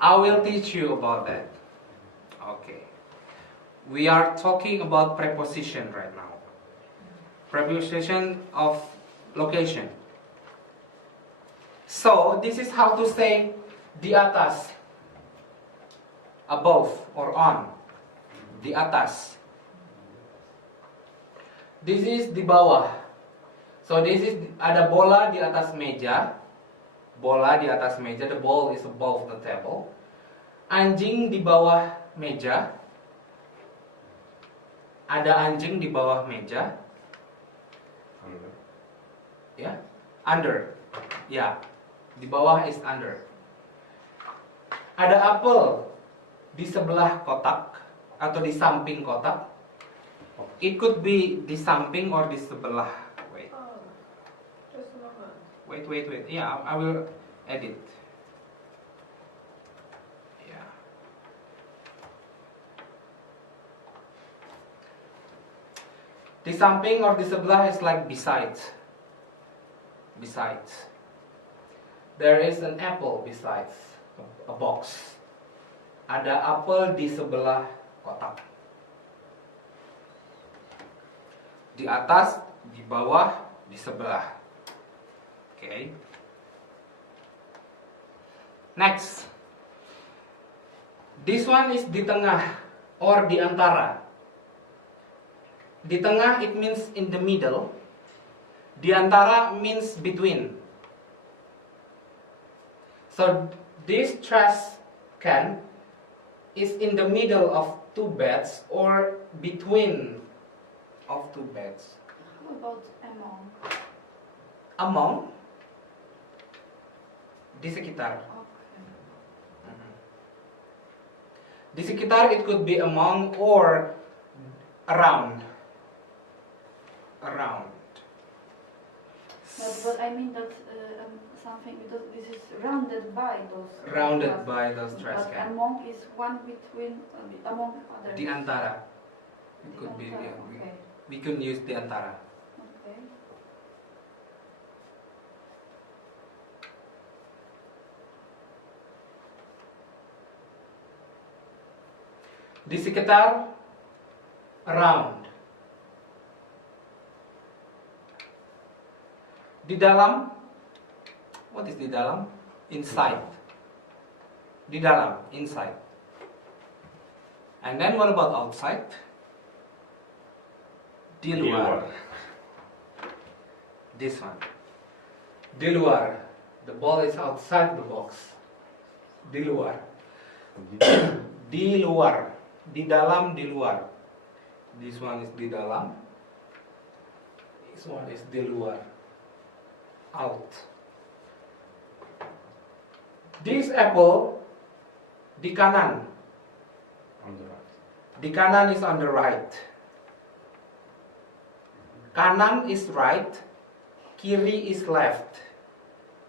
I will teach you about that. Okay. We are talking about preposition right now. Preposition of location. So, this is how to say di atas, above or on. Di atas. This is di bawah. So, this is ada bola di atas meja. Bola di atas meja, the ball is above the table. Anjing di bawah meja. Ada anjing di bawah meja. Under. Ya, under. Ya, di bawah is under. Ada apel di sebelah kotak atau di samping kotak. It could be di samping or di sebelah. Wait. Oh, just a moment. Wait. Yeah, I will edit. Yeah. Di samping or di sebelah is like besides. Besides. There is an apple besides a box. Ada apel di sebelah kotak. Di atas, di bawah, di sebelah. Okay. Next. This one is di tengah or di antara. Di tengah it means in the middle. Di antara means between. So this trash can is in the middle of two beds or between of two beds. How about among? Among, di sekitar. Okay. Di sekitar it could be among or around. Around. But I mean that something, because this is rounded by those. Rounded by those trash But cans. among is one between, among others. Di antara. It could be. Antara, Yeah, okay. we can use di antara. Okay. Di sekitar, around. Di dalam, what is di dalam? Inside. Di dalam, inside. And then what about outside? Di luar. This one. Di luar. The ball is outside the box. Di luar. Di luar. Di dalam, di luar. This one is di dalam. This one is di luar. Out. This apple di kanan. On the right. Di kanan is on the right. Kanan is right. Kiri is left.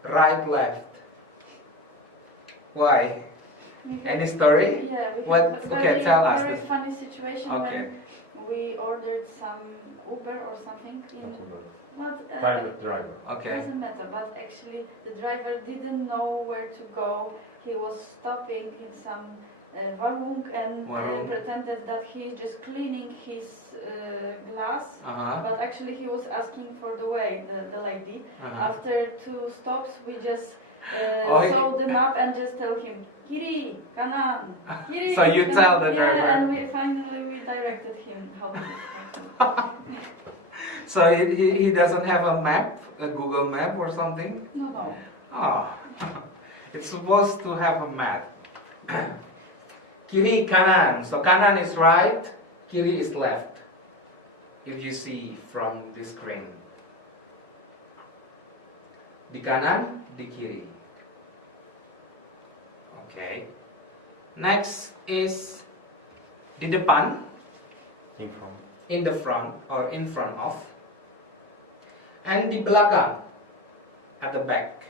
Right, left. Why? Any story? Yeah, because What- it's okay, very, tell us very this. funny situation Okay. when we ordered some Uber or something in not Private driver. Okay. doesn't matter, but actually the driver didn't know where to go. He was stopping in some warung and Warung. pretended that he's just cleaning his glass. Uh-huh. But actually he was asking for the way, the lady. Uh-huh. After 2 stops, we just Oh, he- saw the map and just tell him, Kiri, kanan, Kiri. So you kanan." tell the Yeah, driver. and we finally directed him how to do it. So he doesn't have a map, a Google map or something? No. Oh, it's supposed to have a map. Kiri, kanan. So kanan is right, kiri is left. If you see from the screen. Di kanan, di kiri. Okay. Next is di depan, In front. in the front or in front of. And di belakang, at the back.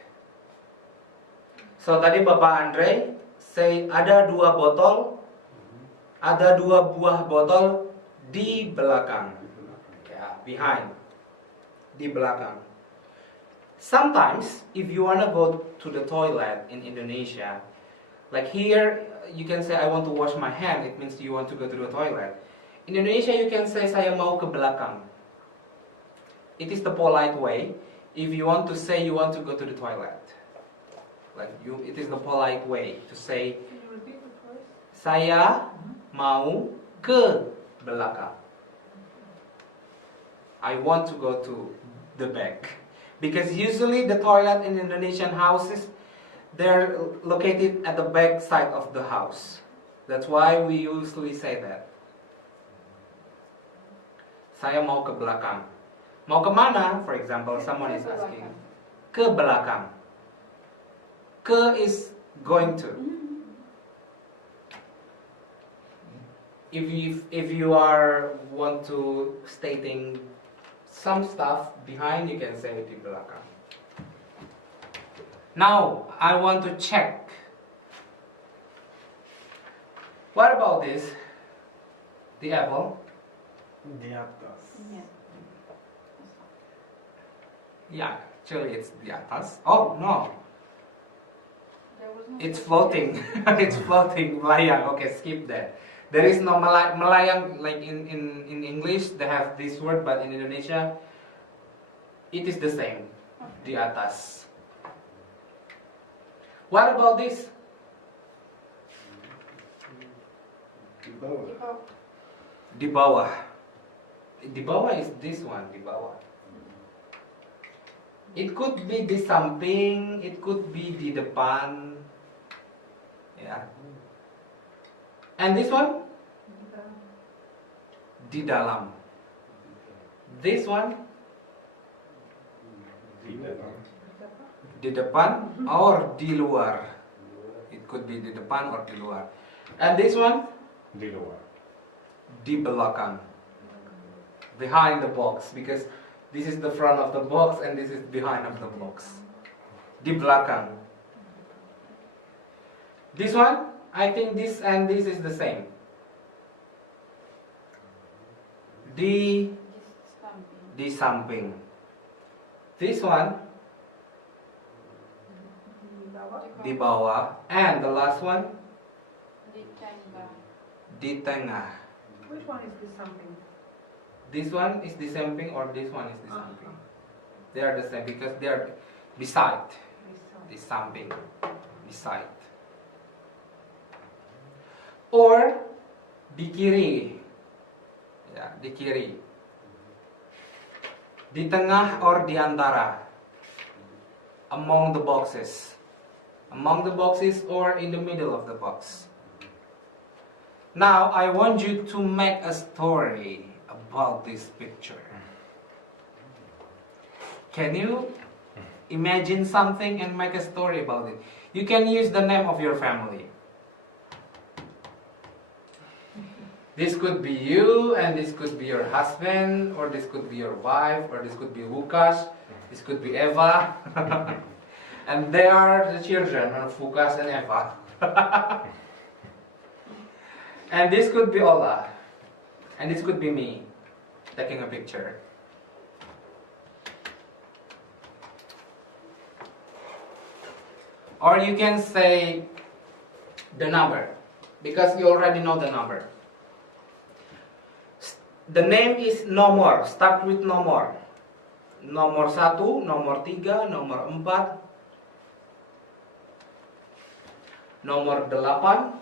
So tadi Bapak Andre say ada 2 botol, ada 2 buah botol di belakang. Yeah, behind. Di belakang. Sometimes if you wanna go to the toilet in Indonesia, like here you can say I want to wash my hand, it means you want to go to the toilet. In Indonesia you can say saya mau ke belakang. It is the polite way. If you want to say you want to go to the toilet, like it is the polite way to say Can you repeat the first? saya mau ke belakang. I want to go to the back. Because usually the toilet in Indonesian houses, they're located at the back side of the house. That's why we usually say that. Saya mau ke belakang. Mau kemana? For example, someone is asking. Ke belakang. Ke is going to. If you are want to stating some stuff behind, you can say di belakang. Now I want to check. What about this? The apple? Di atas. Yeah. Yeah, actually it's di atas. Oh no, There was no it's such floating. It's floating. Melayang. Okay, skip that. There is no melayang like in English. They have this word, but in Indonesia, it is the same. Di atas. What about this? Di bawah. People, Di bawah. Di bawah is this one. Di bawah. It could be di samping. It could be di depan. Yeah. And this one? Di dalam. This one? Di depan. Di depan or di luar. It could be di depan or di luar. And this one? Di luar. Di belakang. Behind the box, because this is the front of the box and this is behind of the box. Di belakang. This one, I think this and this is the same. Di just stamping. di samping. This one, di bawah, and the last one, Di tengah. di tengah. Which one is this something? This one is the samping or this one is the samping. They are the same because they are beside. The samping, beside. Or di kiri. Ya, di kiri. Di tengah or di antara. Among the boxes. Among the boxes or in the middle of the box. Now I want you to make a story about this picture. Can you imagine something and make a story about it? You can use the name of your family. This could be you, and this could be your husband, or this could be your wife, or this could be Lukas, this could be Eva. And they are the children of Lukas and Eva. And this could be Ola. And this could be me taking a picture. Or you can say the number, because you already know the number. The name is nomor, start with nomor. Nomor 1, nomor 3, nomor 4, nomor 8.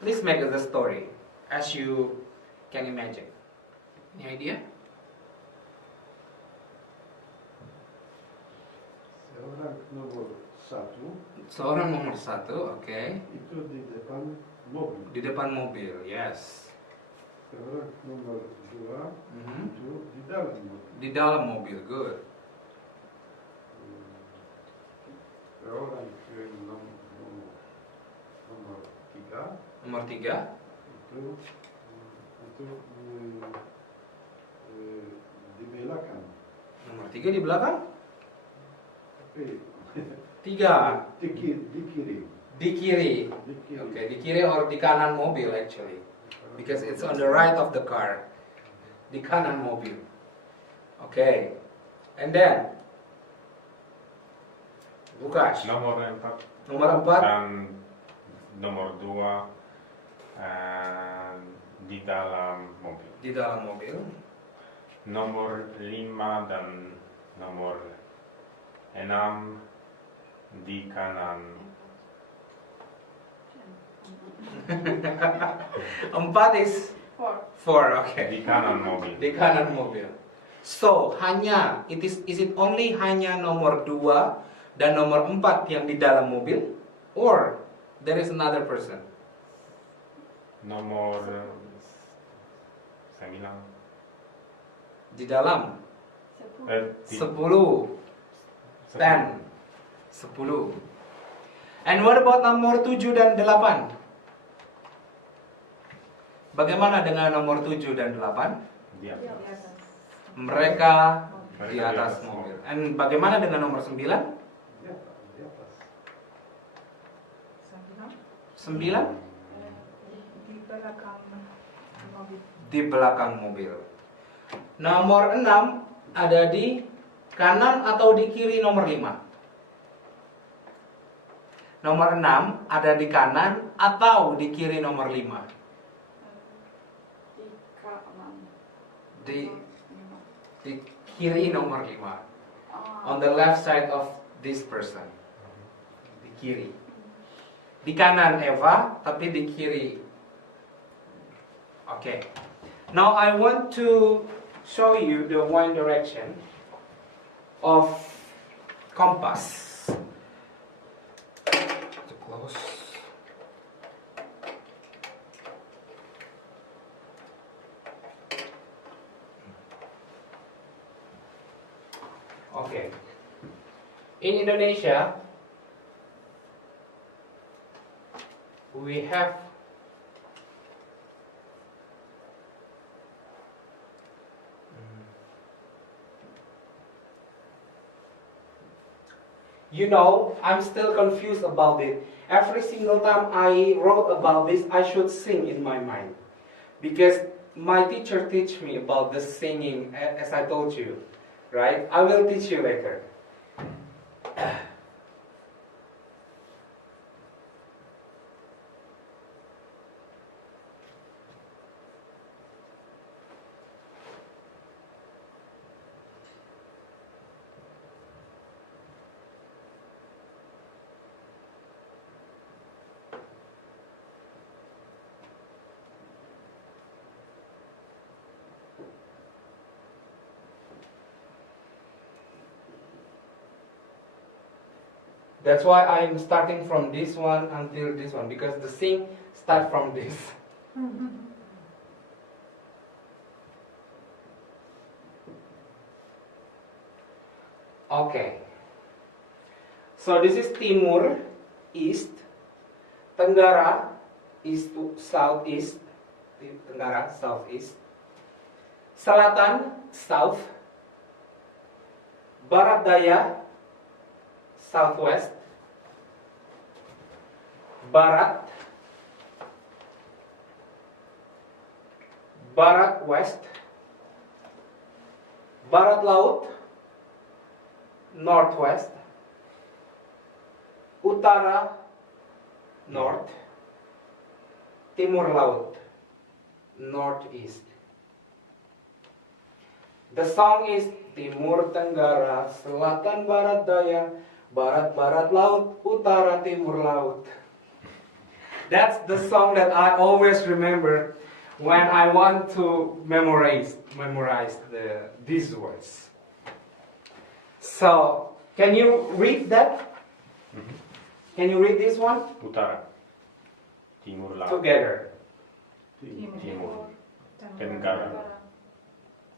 Please make the story as you can imagine. Any idea? Seorang nomor 1 Seorang nomor 1, oke. itu di depan mobil. Di depan mobil, yes. Seorang nomor 2 Mhm. itu di dalam mobil. Di dalam mobil, good. Seorang nomor 3 Nomor 3, itu di belakang. nomor 3 di belakang. Eh, 3 di kiri. di kiri. Di kiri. Okay, di kiri or di kanan mobil actually, because it's on the right of the car. Di kanan mobil. Okay, and then Lukas, Nomor 4 nomor 4 dan nomor 2 di dalam mobil. di dalam mobil. Nomor 5 dan nomor 6 di kanan. 4 is 4. 4, okay. Di kanan mobil. Di kanan mobil. So, hanya, is it only hanya nomor 2 dan nomor 4 yang di dalam mobil? Or, there is another person? Nomor 9. Di dalam? 10. 10. And what about nomor 7 dan 8? Bagaimana dengan nomor 7 dan 8? Di Di atas. atas. Mereka Mereka di atas mobil. And bagaimana dengan nomor 9? Di atas. 9? Di belakang mobil. Di belakang mobil. Nomor 6 ada di kanan atau di kiri nomor 5? Nomor 6 ada di kanan atau di kiri nomor 5? Di kanan. Di kiri nomor 5. Ah. On the left side of this person. Di kiri. Di kanan Eva, tapi di kiri. Okay. Now I want to show you the one direction of compass. To close. Okay. In Indonesia, we have I'm still confused about it. Every single time I wrote about this, I should sing in my mind. Because my teacher teach me about the singing, as I told you, right? I will teach you later. That's why I'm starting from this one until this one, because the sing start from this. Okay. So this is Timur, East. Tenggara, East to Southeast. Tenggara, Southeast. Selatan, South. Barat Daya, Southwest. Barat. Barat West. Barat Laut. Northwest. Utara, North. Timur Laut, Northeast. The song is Timur Tenggara, Selatan Barat Daya, Barat Barat Laut, Utara Timur Laut. That's the song that I always remember when I want to memorize these words. So, can you read that? Can you read this one? Utara. Timur Laut. Together. Timur. Tenggara.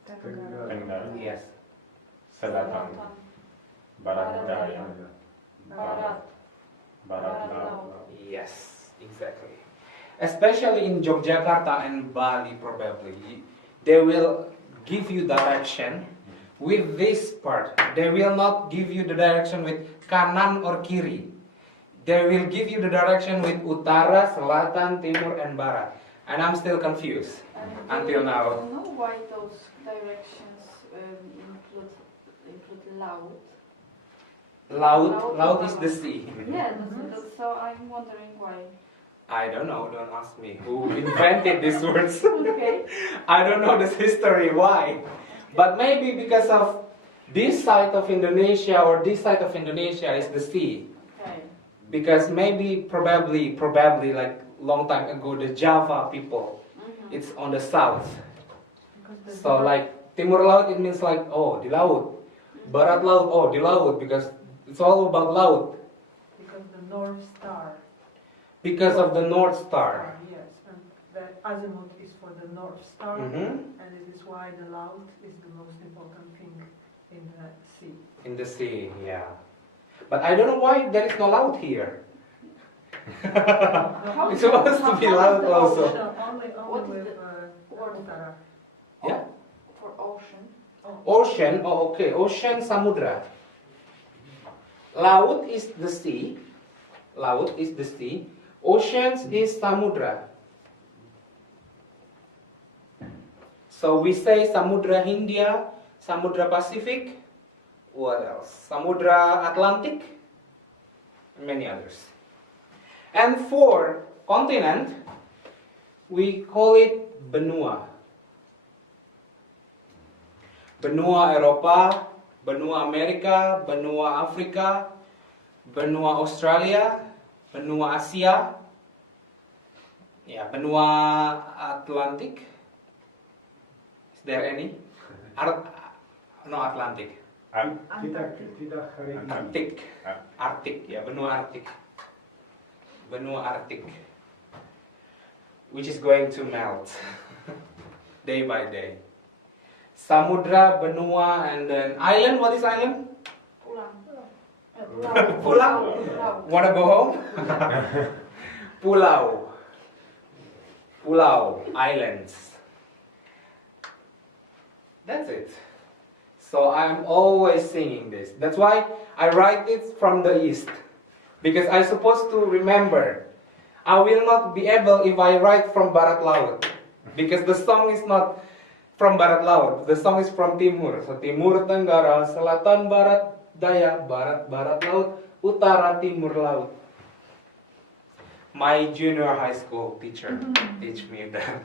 Tenggara. Yes. Selatan. Barat Daya. Barat. Barat Laut. Yes, exactly. Especially in Yogyakarta and Bali, probably, they will give you direction with this part. They will not give you the direction with kanan or kiri. They will give you the direction with utara, selatan, timur, and barat. And I'm still confused until now. I don't know why those directions include laut. Laut is the sea. Yeah, so I'm wondering why. I don't know, don't ask me who invented these words. Okay. I don't know this history, why. But maybe because of this side of Indonesia or this side of Indonesia is the sea. Okay. Because maybe, probably like long time ago, the Java people, it's on the south. So like Timur laut, it means like, oh, di laut. Barat laut, oh, di laut, because it's all about laut. Because the North Star. Because of the North Star. Yes, and the azimuth is for the North Star, Mhm. and this is why the laut is the most important thing in the sea. In the sea, yeah. But I don't know why there is no laut here. How It's supposed to be laut also. No, only What is with the word? Utara. Yeah. For ocean. Ocean, oh okay, ocean, samudra. Laut is the sea. Laut is the sea. Oceans is samudra. So we say Samudra Hindia, Samudra Pacific, what else? Samudra Atlantic, and many others. And for continent, we call it benua. Benua Eropa, benua Amerika, benua Afrika, benua Australia, benua Asia, yeah, benua Atlantic. Is there any? No, Atlantic. Tidak hari ini. Arctic. Arctic, yeah, benua Arctic. Benua Arctic. Which is going to melt day by day. Samudra, benua, and then island. What is island? Pulau. Pulau. Wanna go home? Pulau. Pulau. Islands. That's it. So I'm always singing this. That's why I write it from the east. Because I'm supposed to remember. I will not be able if I write from Barat Laut. Because the song is not from Barat Laut. The song is from Timur. So Timur Tenggara, Selatan Barat Daya, Barat Barat Laut, Utara Timur Laut. My junior high school teacher teach me that.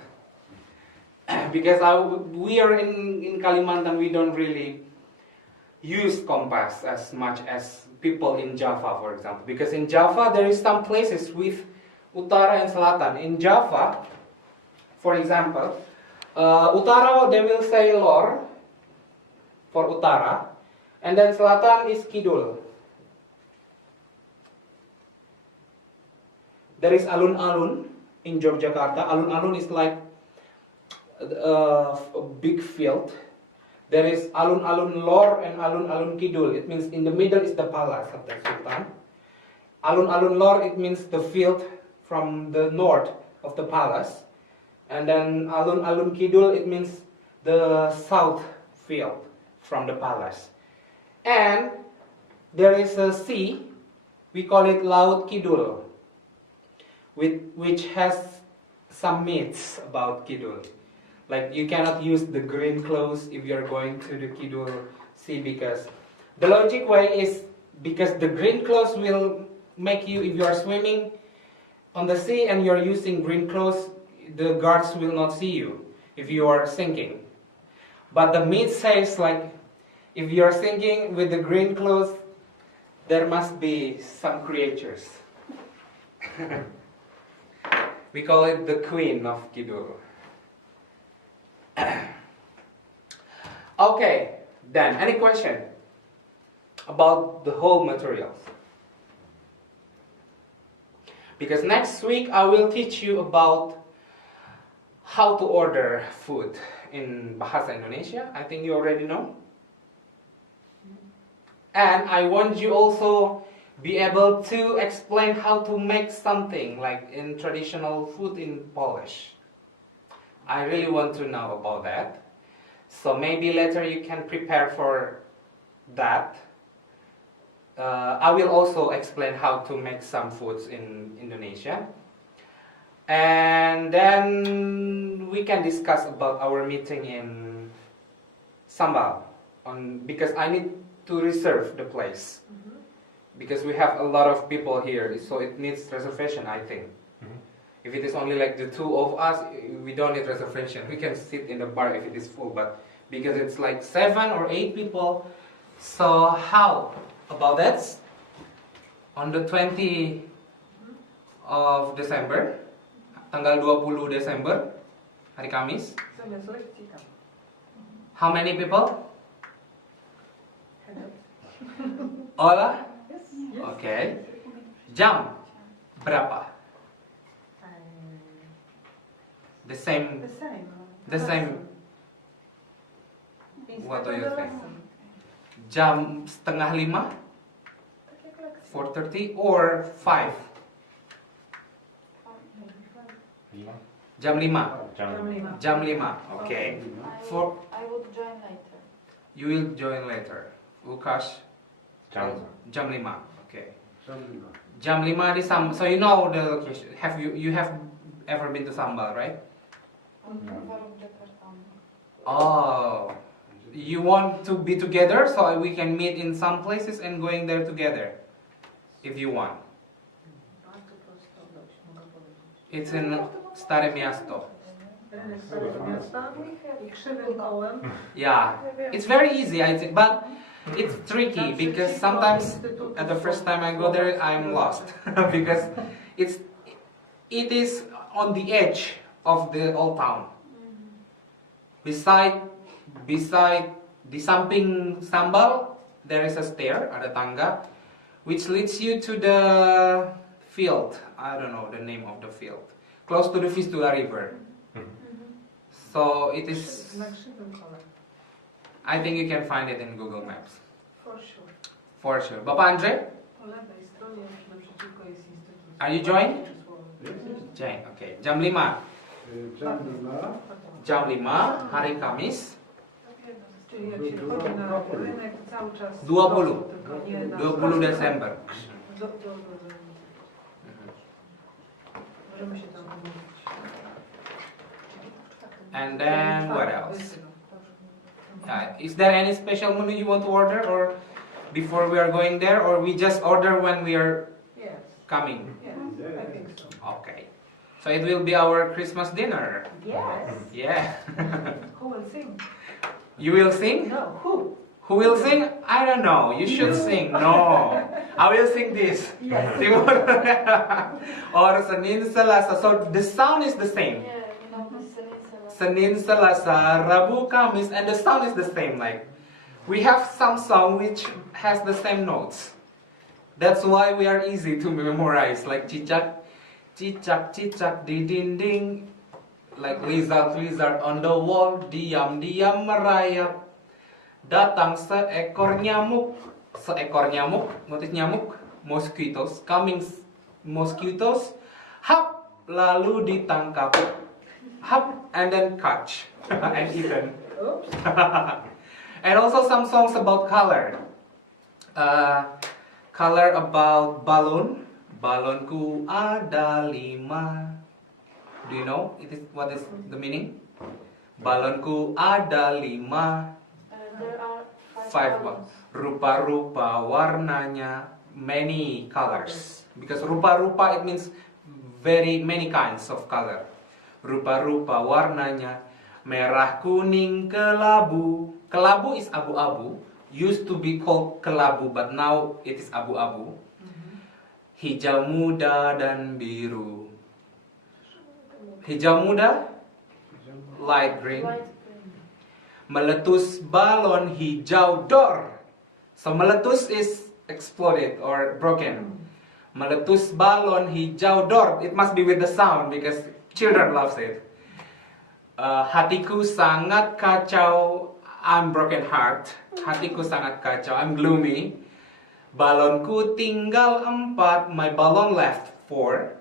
Because we are in Kalimantan, we don't really use compass as much as people in Java, for example. Because in Java, there is some places with Utara and Selatan. In Java, for example, Utara, they will say Lor for Utara, and then Selatan is Kidul. There is alun-alun in Yogyakarta. Alun-alun is like a big field. There is alun-alun Lor and alun-alun Kidul. It means in the middle is the palace of the Sultan. Alun-alun Lor, it means the field from the north of the palace. And then alun-alun Kidul, it means the south field from the palace. And there is a sea, we call it Laut Kidul, which has some myths about Kidul. Like you cannot use the green clothes if you're going to the Kidul Sea, because the logic way is because the green clothes will make you, if you are swimming on the sea and you're using green clothes, the guards will not see you if you are sinking. But the myth says like if you are sinking with the green clothes, there must be some creatures. We call it the Queen of Kidul. Okay, then any question about the whole materials? Because next week I will teach you about how to order food in Bahasa Indonesia. I think you already know. And I want you also be able to explain how to make something like in traditional food in Polish. I really want to know about that. So maybe later you can prepare for that. I will also explain how to make some foods in Indonesia. And then we can discuss about our meeting in Sambal. Because I need to reserve the place. Because we have a lot of people here, so it needs reservation, I think. If it is only like the two of us, we don't need reservation. We can sit in the bar if it is full, but because it's like 7 or 8 people, so how about that? On the 20th of December, tanggal 20 Desember, hari Kamis. Zamiast lekcji tam. How many people? Hand up. Ola? Yes. Okay. Jam berapa? The same. The same. The same. Instead What do of you the think? lesson. Jam setengah 5, 4:30 or 5? Lima. Jam 5. Jam. Jam 5. Okay. For I would join later. you will join later. Lukas Jam. jam 5. Okay. Sambil. Jam 5 di Sambal. So you know the location. Have you have ever been to Sambal, right? Oh. You want to be together so we can meet in some places and going there together if you want. It's in Stare Miasto. I krzywym kołem. Yeah, it's very easy, I think, but it's tricky because sometimes at the first time I go there, I'm lost because it is on the edge of the old town. Beside di samping Sambal, there is a stair, ada tangga, which leads you to the field. I don't know the name of the field, close to the Vistula River. So it is. Na krzywym kole. I think you can find it in Google Maps. For sure. For sure. Bapak Andre, Po lewej stronie naprzeciwko jest instytut. are you joined? Yes, yes. Jane, okay. Jam 5. Jam 5. Jam 5, hari Kamis. Czyli jak się chodzi na rynek, to cały czas... 20. Tylko nie na... 20 Desember. Możemy się tam umówić. And then what else? Is there any special menu you want to order or before we are going there, or we just order when we are Yes, coming? yes, I think so. Okay. So it will be our Christmas dinner. Yes. Yeah. Who will sing? You will sing? No, who? Who will sing? I don't know. You should sing. No. I will sing this. Yes. Or Senin Selasa. So the sound is the same. Yeah, you know, the Peninsula. Senin Selasa, Rabu, Kamis, and the sound is the same. Like we have some song which has the same notes. That's why we are easy to memorize. Like cicak, cicak, cicak di dinding. Like lizard, lizard on the wall. Diam, diam merayap. Datang seekor nyamuk, notice nyamuk, mosquitoes, coming mosquitoes, hap, lalu ditangkap, hap, and then catch, and eaten. Oops. And also some songs about color. Color about balon, balonku ada 5. Do you know what is the meaning? Balonku ada 5. There are 5 colors. rupa-rupa warnanya, many colors, because rupa-rupa it means very many kinds of color. Rupa-rupa warnanya merah, kuning, kelabu. Kelabu is abu-abu, used to be called kelabu but now it is abu-abu. Hijau muda dan biru. Hijau muda, light green. Light green. Meletus balon hijau dor. So meletus is exploded or broken. Meletus balon hijau dor. It must be with the sound because children loves it. Hatiku sangat kacau. I'm broken heart. Hatiku sangat kacau. I'm gloomy. Balonku tinggal 4. My balloon left 4.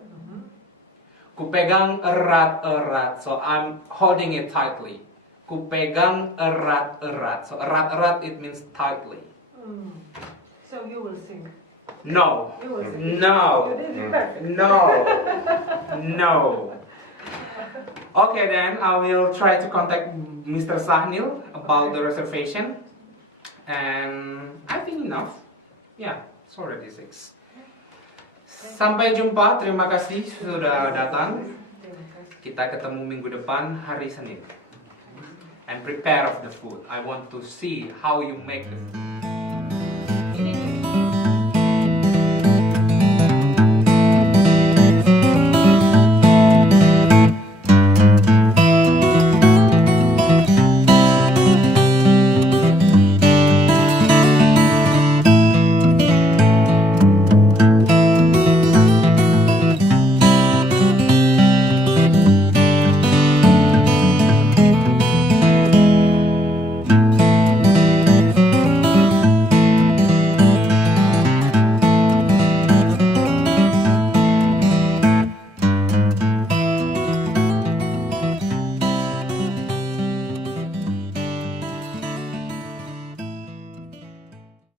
Kupegang erat-erat. So I'm holding it tightly. Kupegang erat-erat. So erat-erat it means tightly. So you will sing. No. You will sing. No. You did it perfect. No. No. Okay then, I will try to contact Mr. Sahnil about the reservation. And I think enough. Yeah, it's already 6. Sampai jumpa, terima kasih sudah datang. Kita ketemu minggu depan hari Senin. And prepare of the food. I want to see how you make the food.